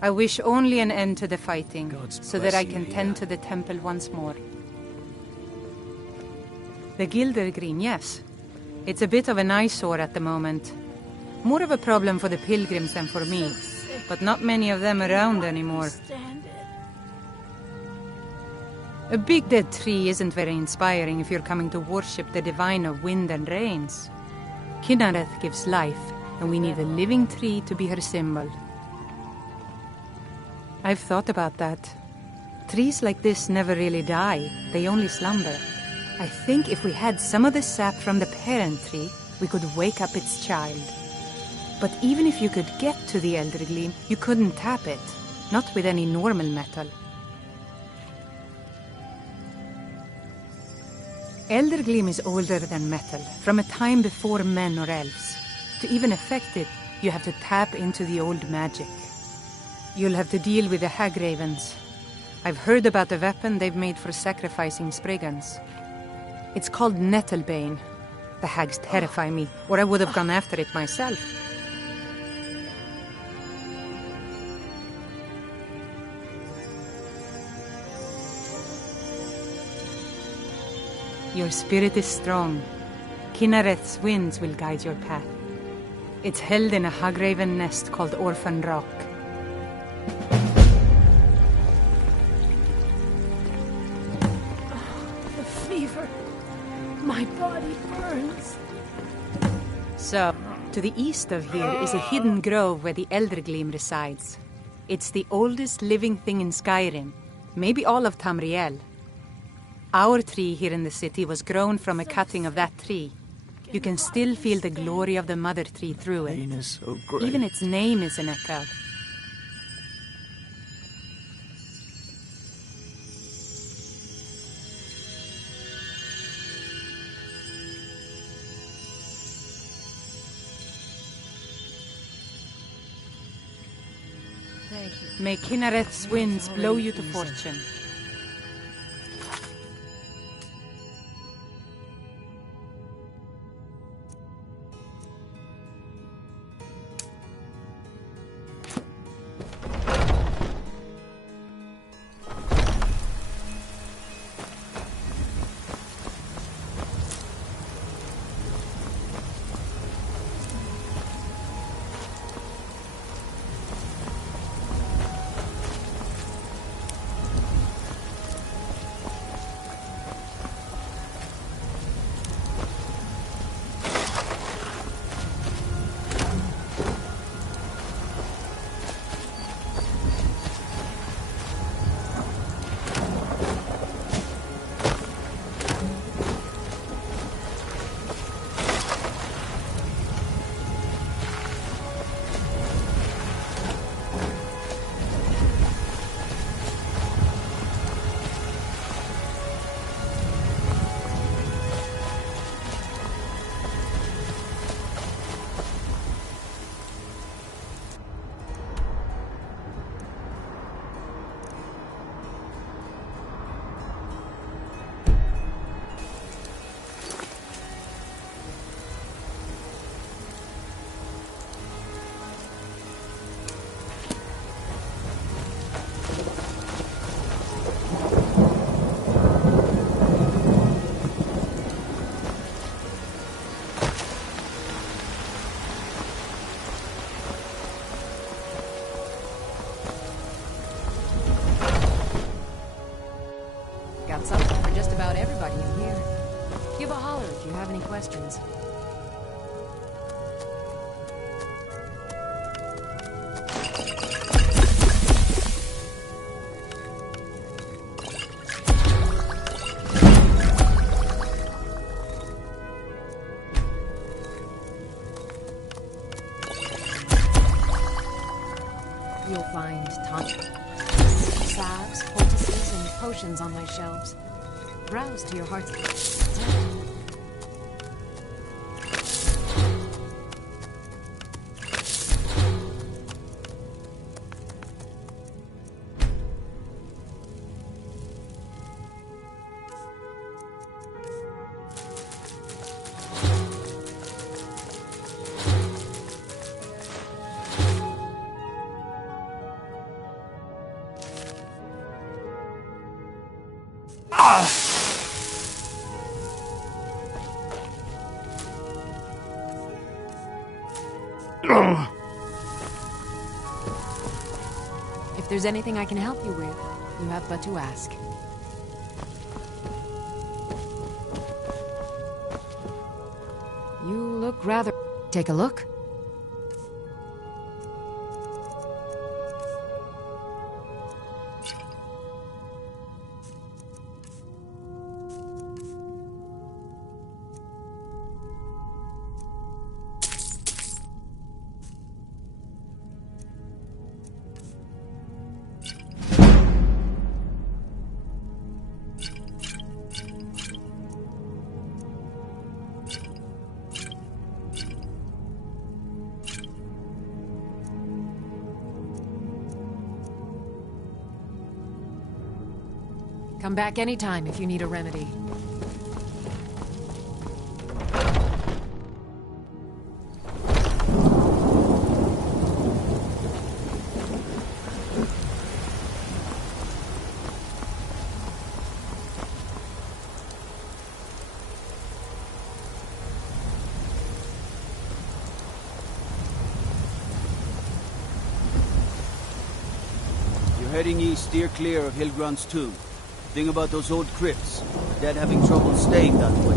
I wish only an end to the fighting, so that I can tend to the temple once more. The Gildergreen, yes. It's a bit of an eyesore at the moment. More of a problem for the pilgrims than for me, but not many of them around anymore. A big dead tree isn't very inspiring if you're coming to worship the divine of wind and rains. Kynareth gives life, and we need a living tree to be her symbol. I've thought about that. Trees like this never really die, they only slumber. I think if we had some of the sap from the parent tree, we could wake up its child. But even if you could get to the Eldergleam, you couldn't tap it, not with any normal metal. Eldergleam is older than metal, from a time before men or elves. To even affect it, you have to tap into the old magic. You'll have to deal with the hag-ravens. I've heard about the weapon they've made for sacrificing Spriggans. It's called Nettlebane. The hags terrify me, or I would have gone after it myself. Your spirit is strong. Kynareth's winds will guide your path. It's held in a hagraven nest called Orphan Rock. The fever. My body burns. So, to the east of here is a hidden grove where the Eldergleam resides. It's the oldest living thing in Skyrim, maybe all of Tamriel. Our tree here in the city was grown from a cutting of that tree. You can still feel the glory of the mother tree through it. Even its name is an echo. Thank you. May Kynareth's winds blow you to fortune. got something for just about everybody in here. Give a holler if you have any questions. You'll find tonics, salves, poultices, and potions on my shelves. Browse to your heart's content. If there's anything I can help you with, you have but to ask. You look rather... Take a look. Come back anytime if you need a remedy. You're heading east, steer clear of Hilgrand's tomb. Thing about those old crypts, Dad having trouble staying that way.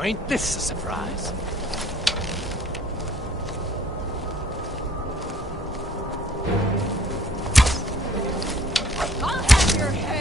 Now ain't this a surprise? I'll have your head!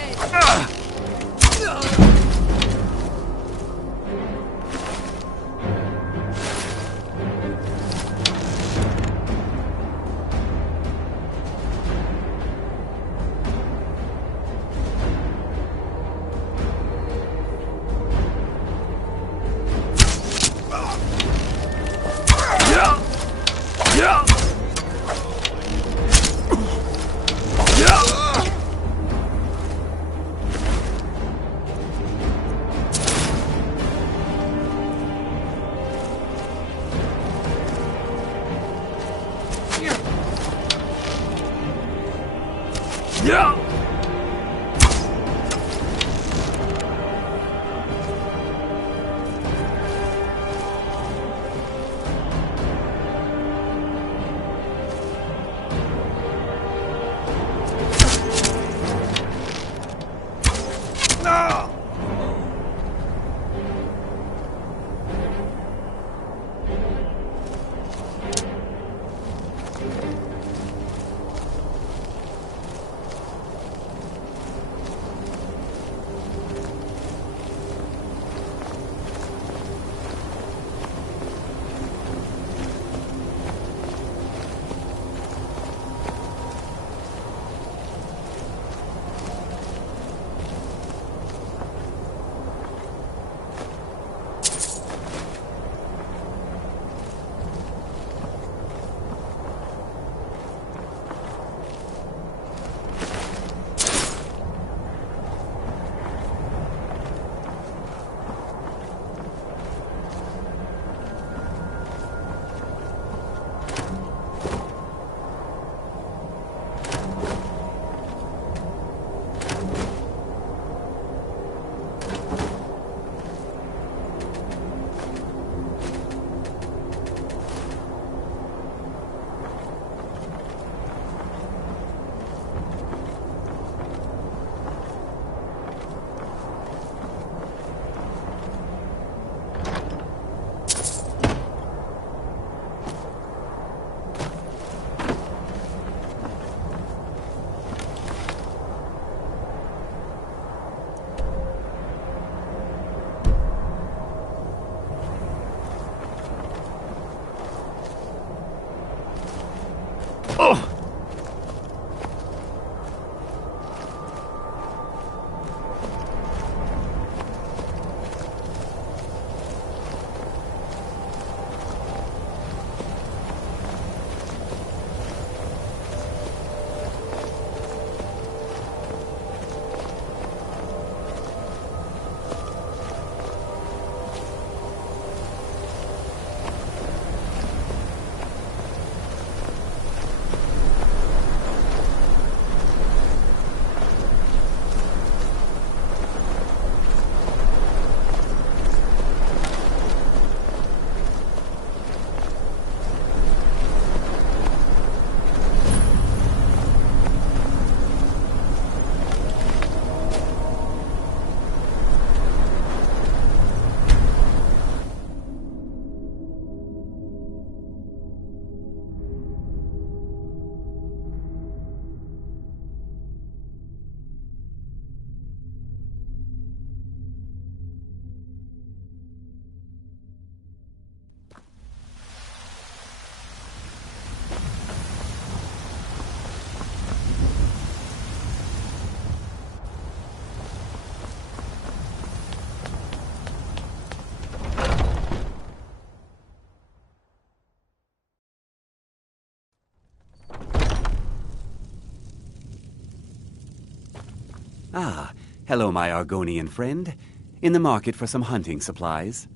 Ah, hello, my Argonian friend. In the market for some hunting supplies?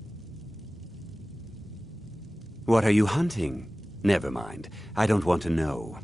What are you hunting? Never mind. I don't want to know.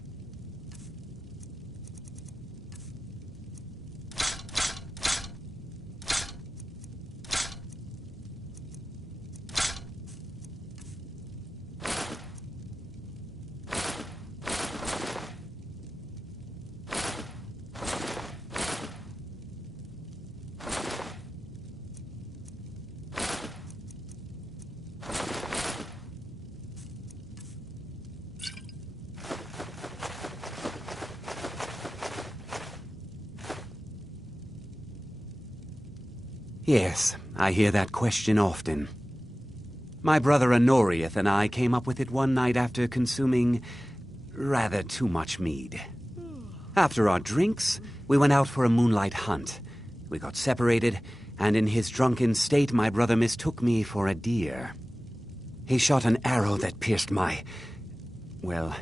Yes, I hear that question often. My brother Honorius and I came up with it one night after consuming rather too much mead. After our drinks, we went out for a moonlight hunt. We got separated, and in his drunken state, my brother mistook me for a deer. He shot an arrow that pierced my, well,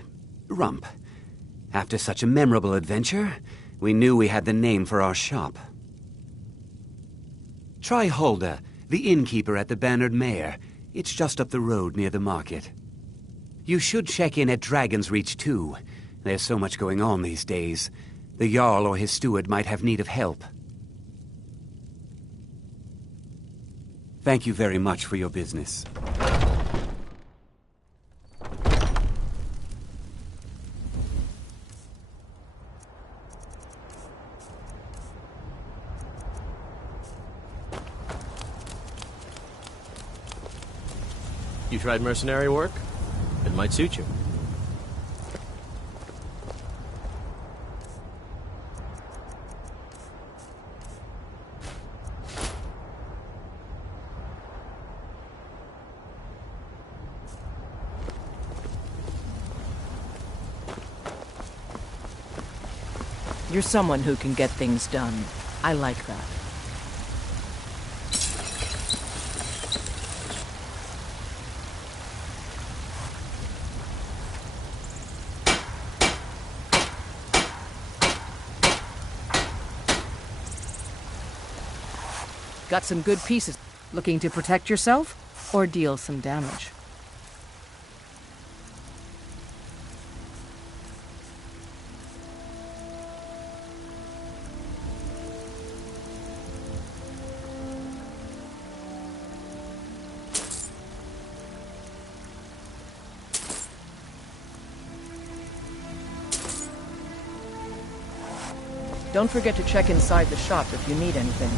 rump. After such a memorable adventure, we knew we had the name for our shop. Try Hulda, the innkeeper at the Bannered Mare. It's just up the road near the market. You should check in at Dragon's Reach, too. There's so much going on these days. The Jarl or his steward might have need of help. Thank you very much for your business. You tried mercenary work? It might suit you. You're someone who can get things done. I like that. Got some good pieces. Looking to protect yourself or deal some damage? Don't forget to check inside the shop if you need anything.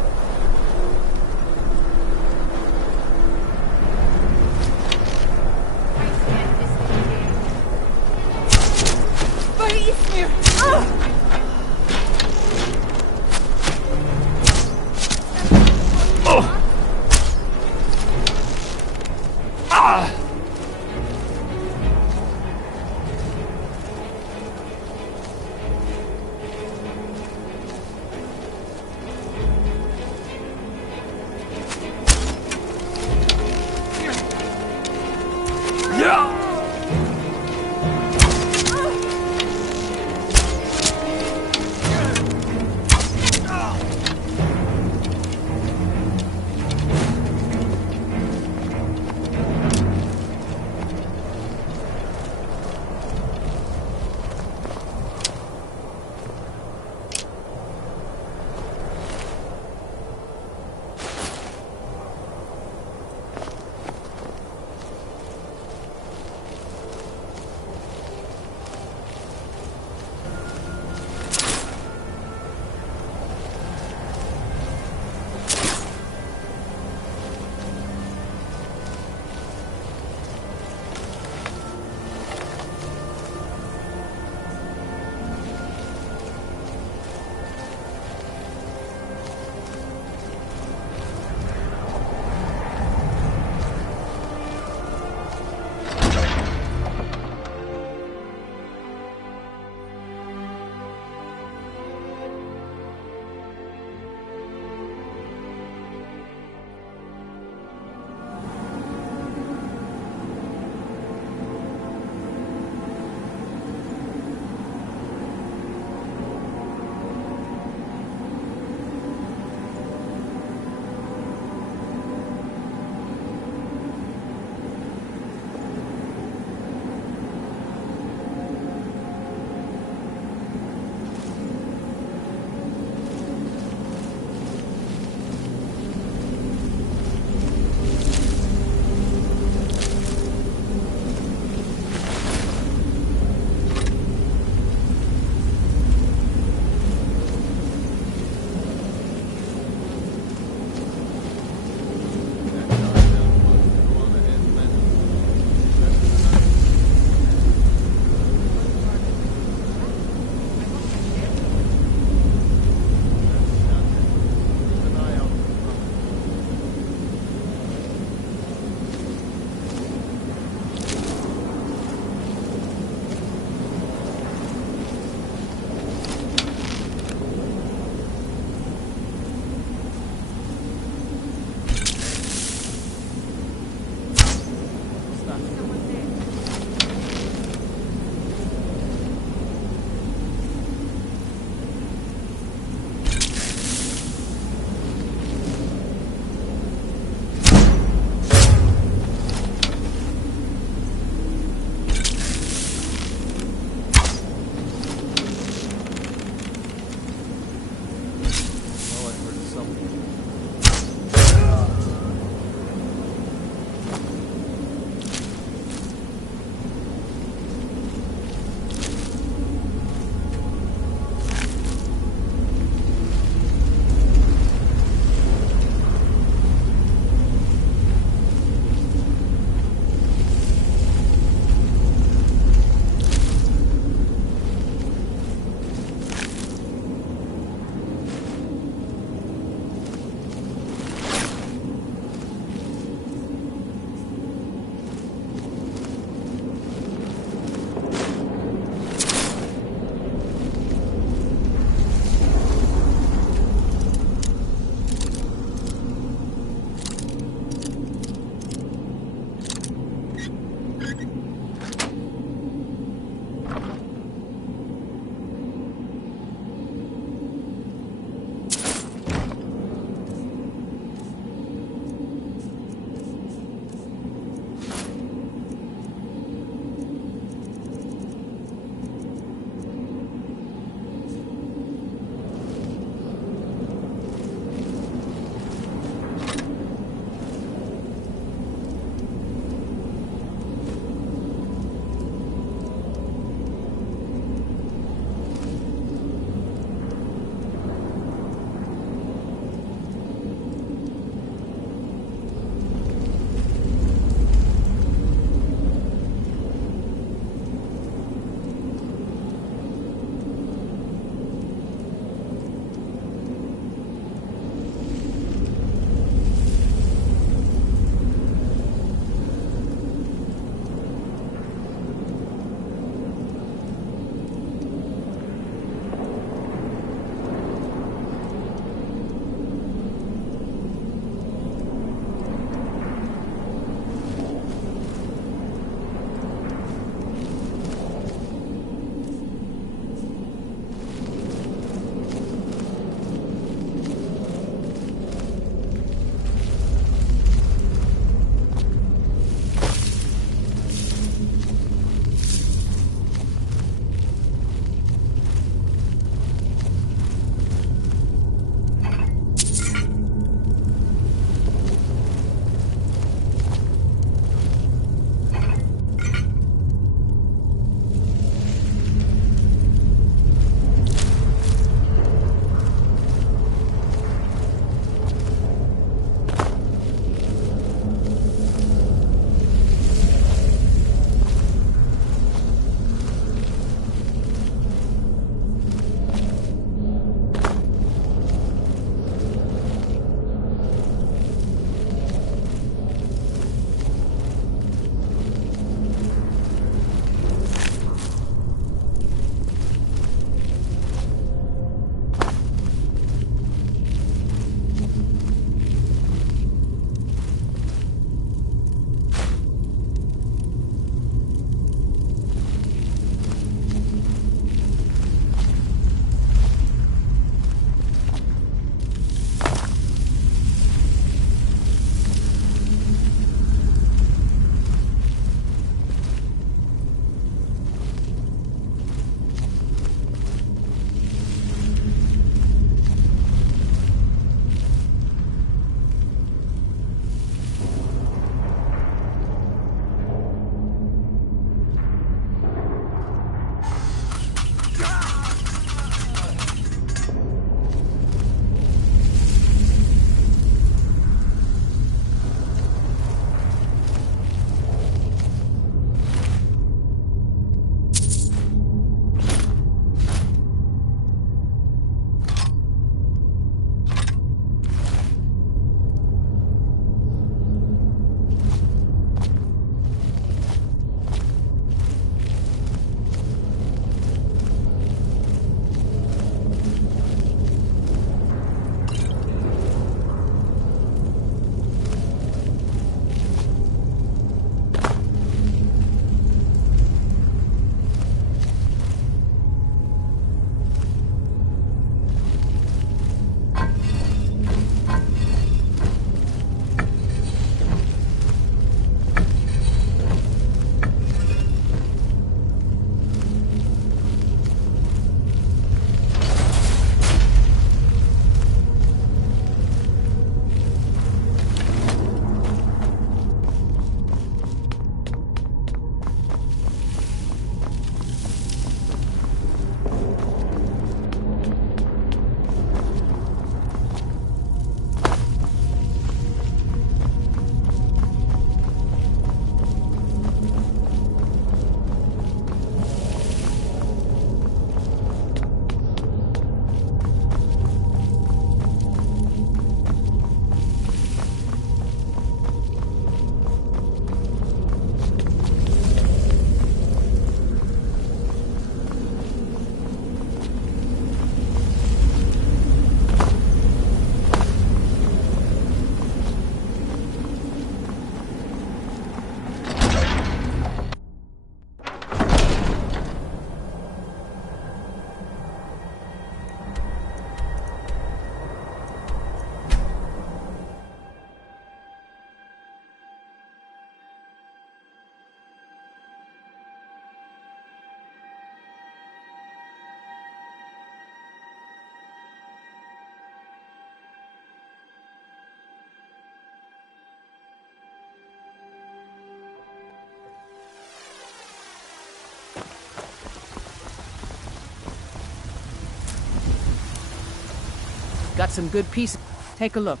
Got some good pieces. Take a look.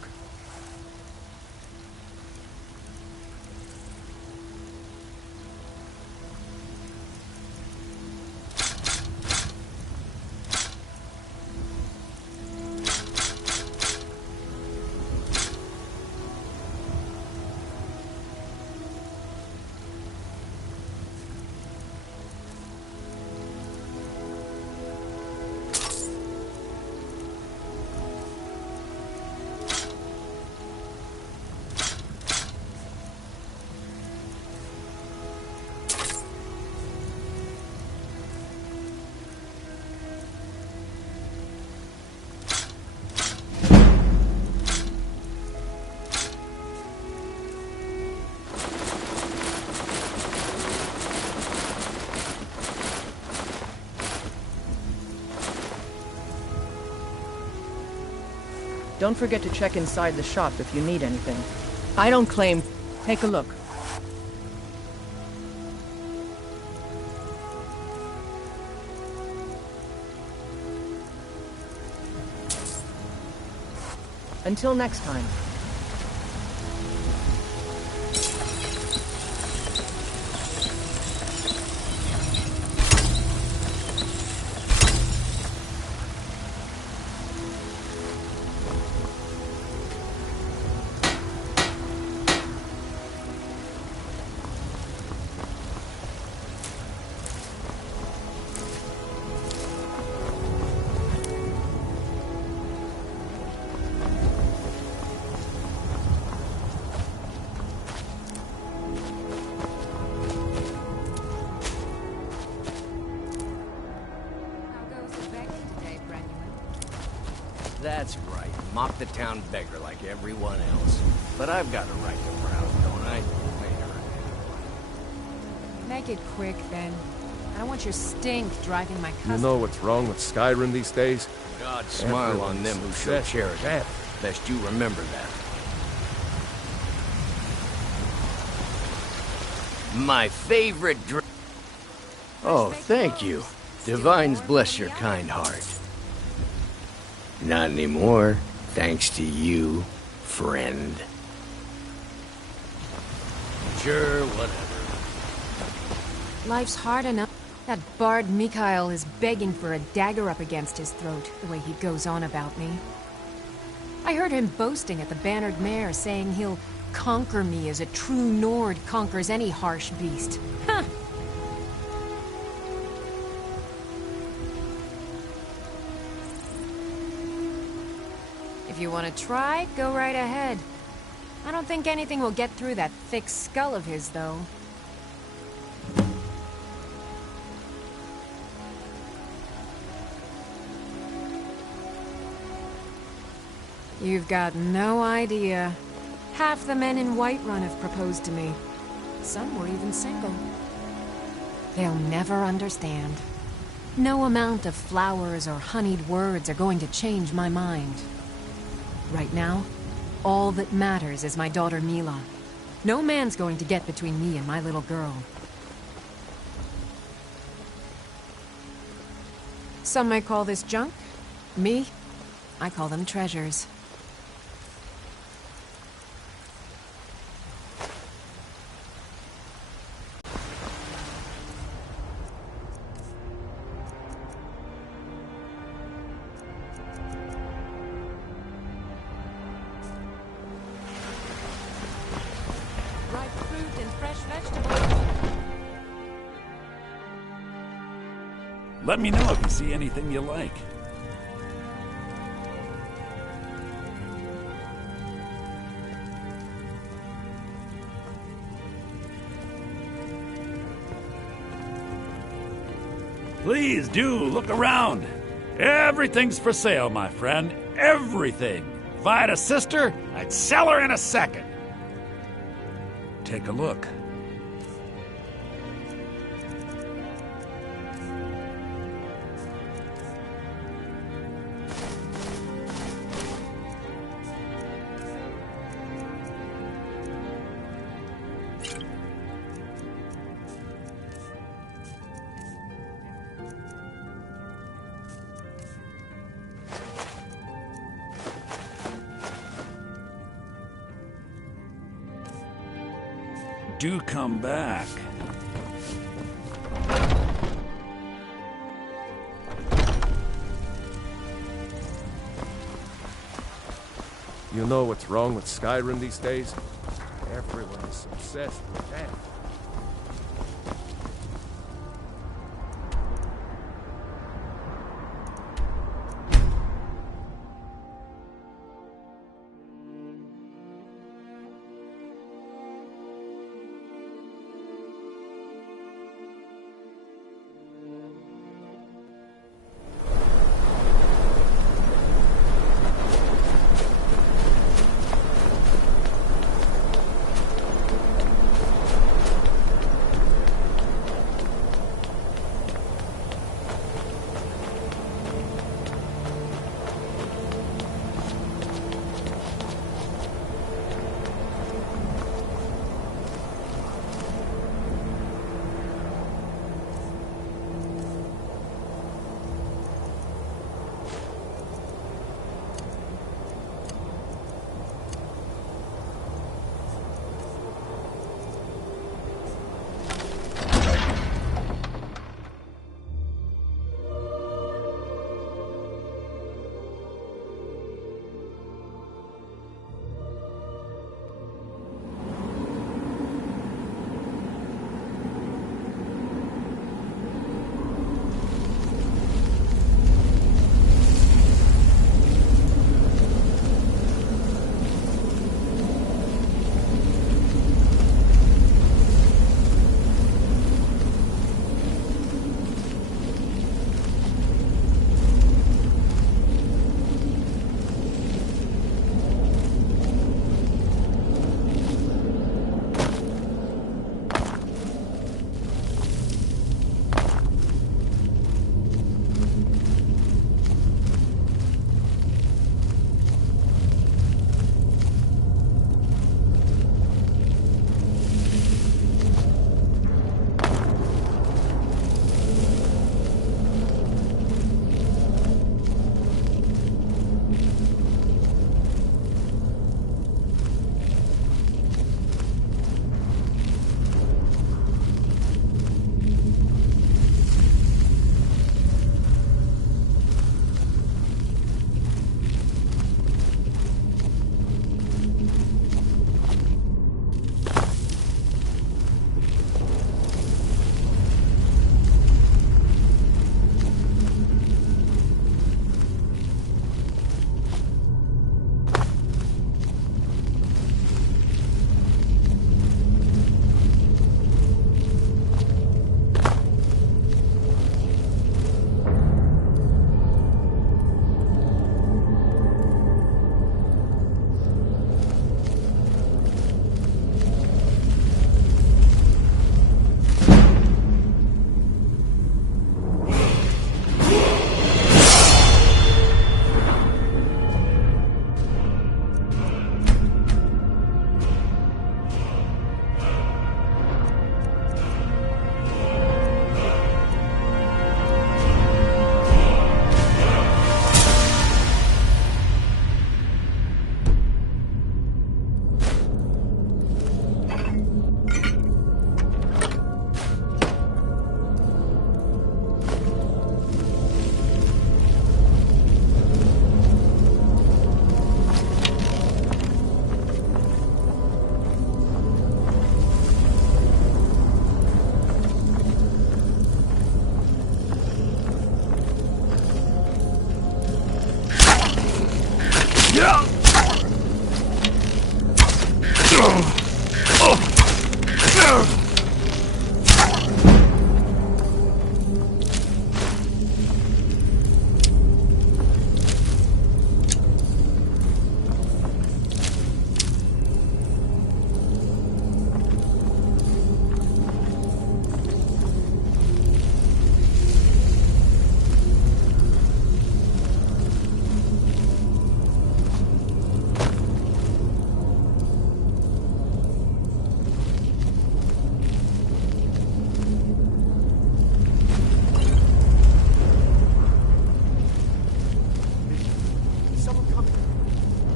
Don't forget to check inside the shop if you need anything. I don't claim... Take a look. Until next time. That's right. Mock the town beggar like everyone else. But I've got a right to browse, don't I? Later. Make it quick, then. I don't want your stink driving my customers. You know what's wrong with Skyrim these days? God smile on them who show charity. Best you remember that. My favorite drink. Oh, thank you. Divines bless your kind heart. Not anymore, thanks to you, friend. Sure, whatever. Life's hard enough. That bard Mikhail is begging for a dagger up against his throat, the way he goes on about me. I heard him boasting at the Bannered Mare, saying he'll conquer me as a true Nord conquers any harsh beast. Huh! If you want to try, go right ahead. I don't think anything will get through that thick skull of his, though. You've got no idea. Half the men in Whiterun have proposed to me. Some were even single. They'll never understand. No amount of flowers or honeyed words are going to change my mind. Right now, all that matters is my daughter Mila. No man's going to get between me and my little girl. Some may call this junk. Me, I call them treasures. Let me know if you see anything you like. Please do look around. Everything's for sale, my friend. Everything. If I had a sister, I'd sell her in a second. Take a look. do come back. You know what's wrong with Skyrim these days? Everyone is obsessed with death.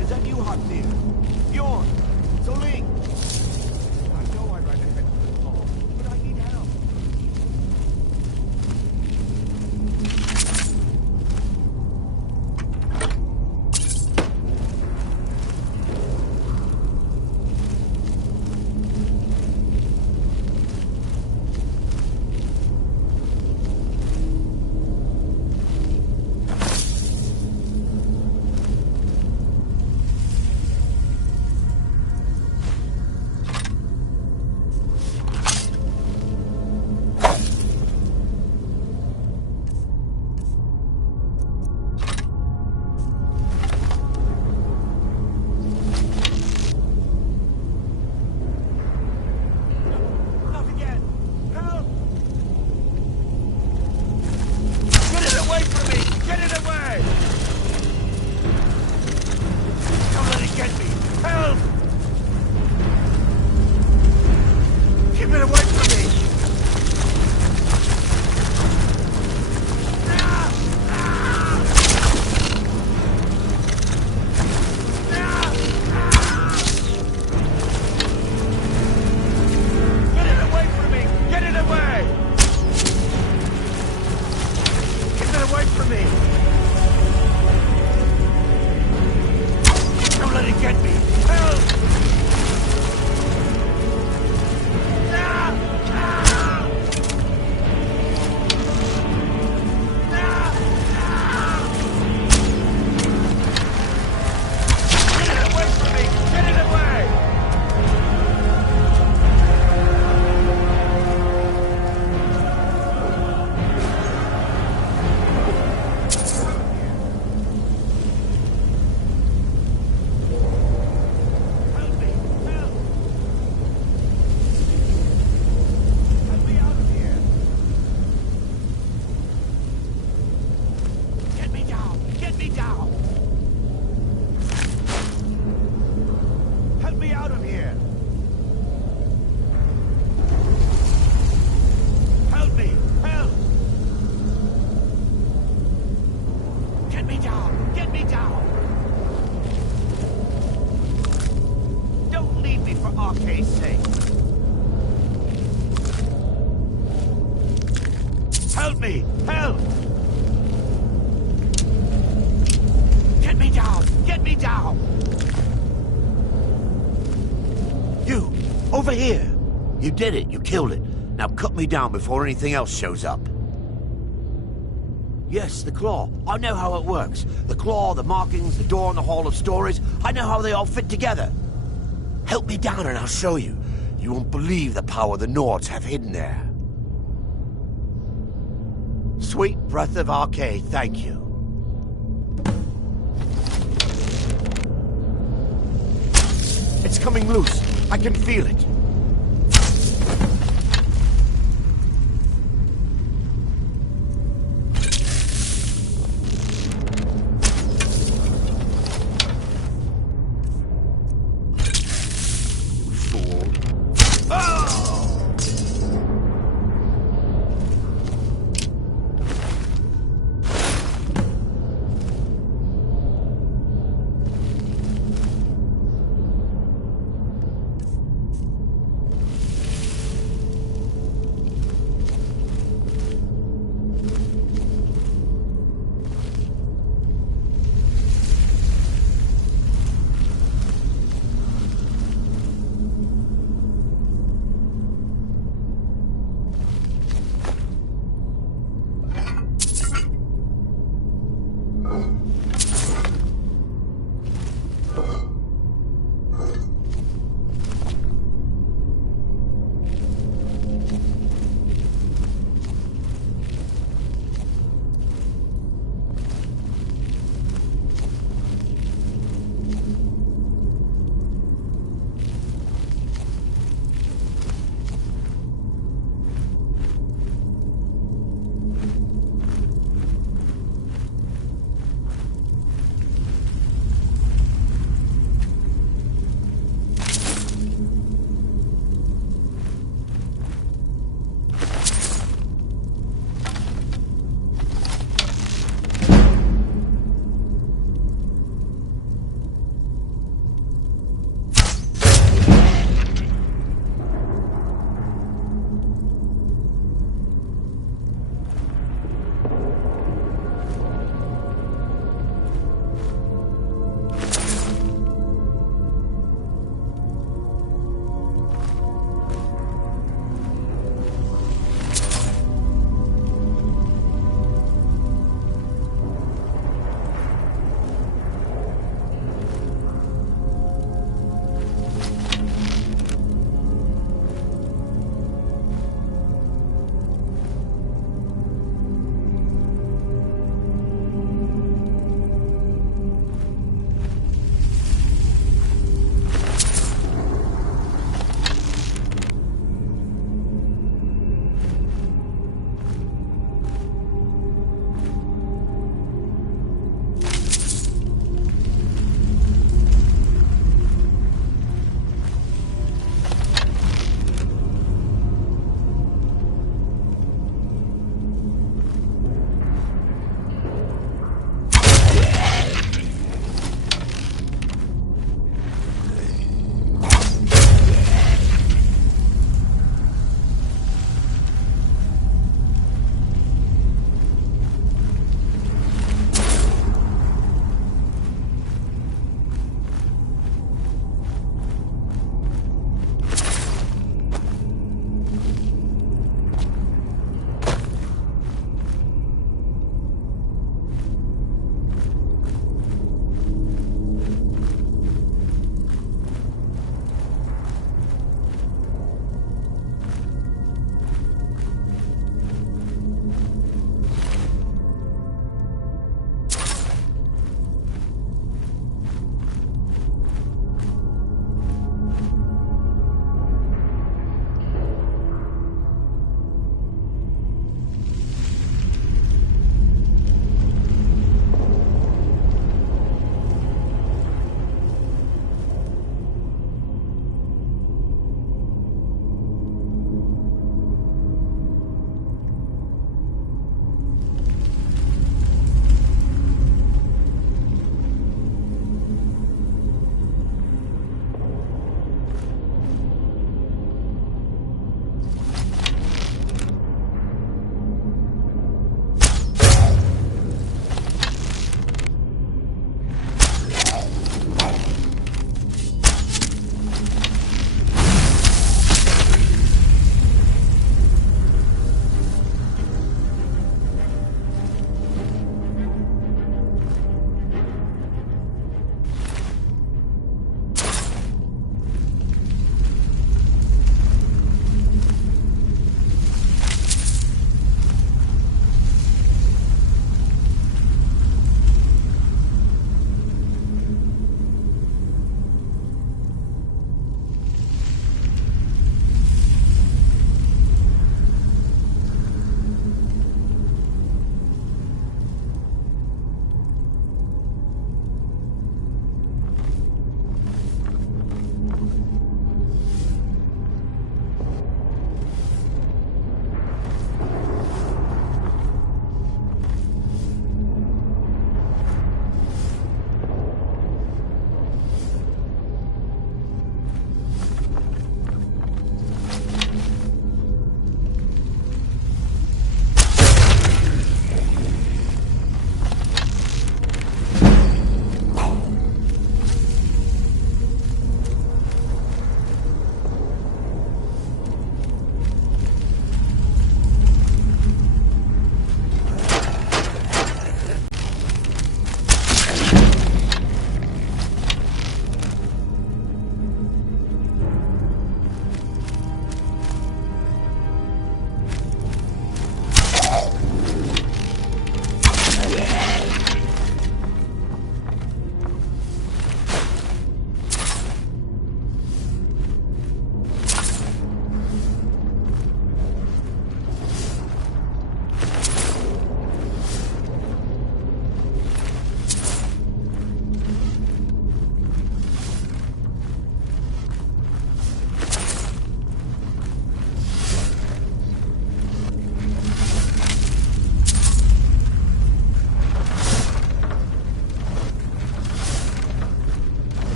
Is that you, Hot Deer? Bjorn! Soling! I know I ran ahead Get me down! Get me down! Don't leave me for Arcade's sake. Help me! Help! Get me down! Get me down! You! Over here! You did it. You killed it. Now cut me down before anything else shows up. Yes, the claw. I know how it works. The claw, the markings, the door in the Hall of Stories. I know how they all fit together. Help me down and I'll show you. You won't believe the power the Nords have hidden there. Sweet breath of Arcade, thank you. It's coming loose. I can feel it.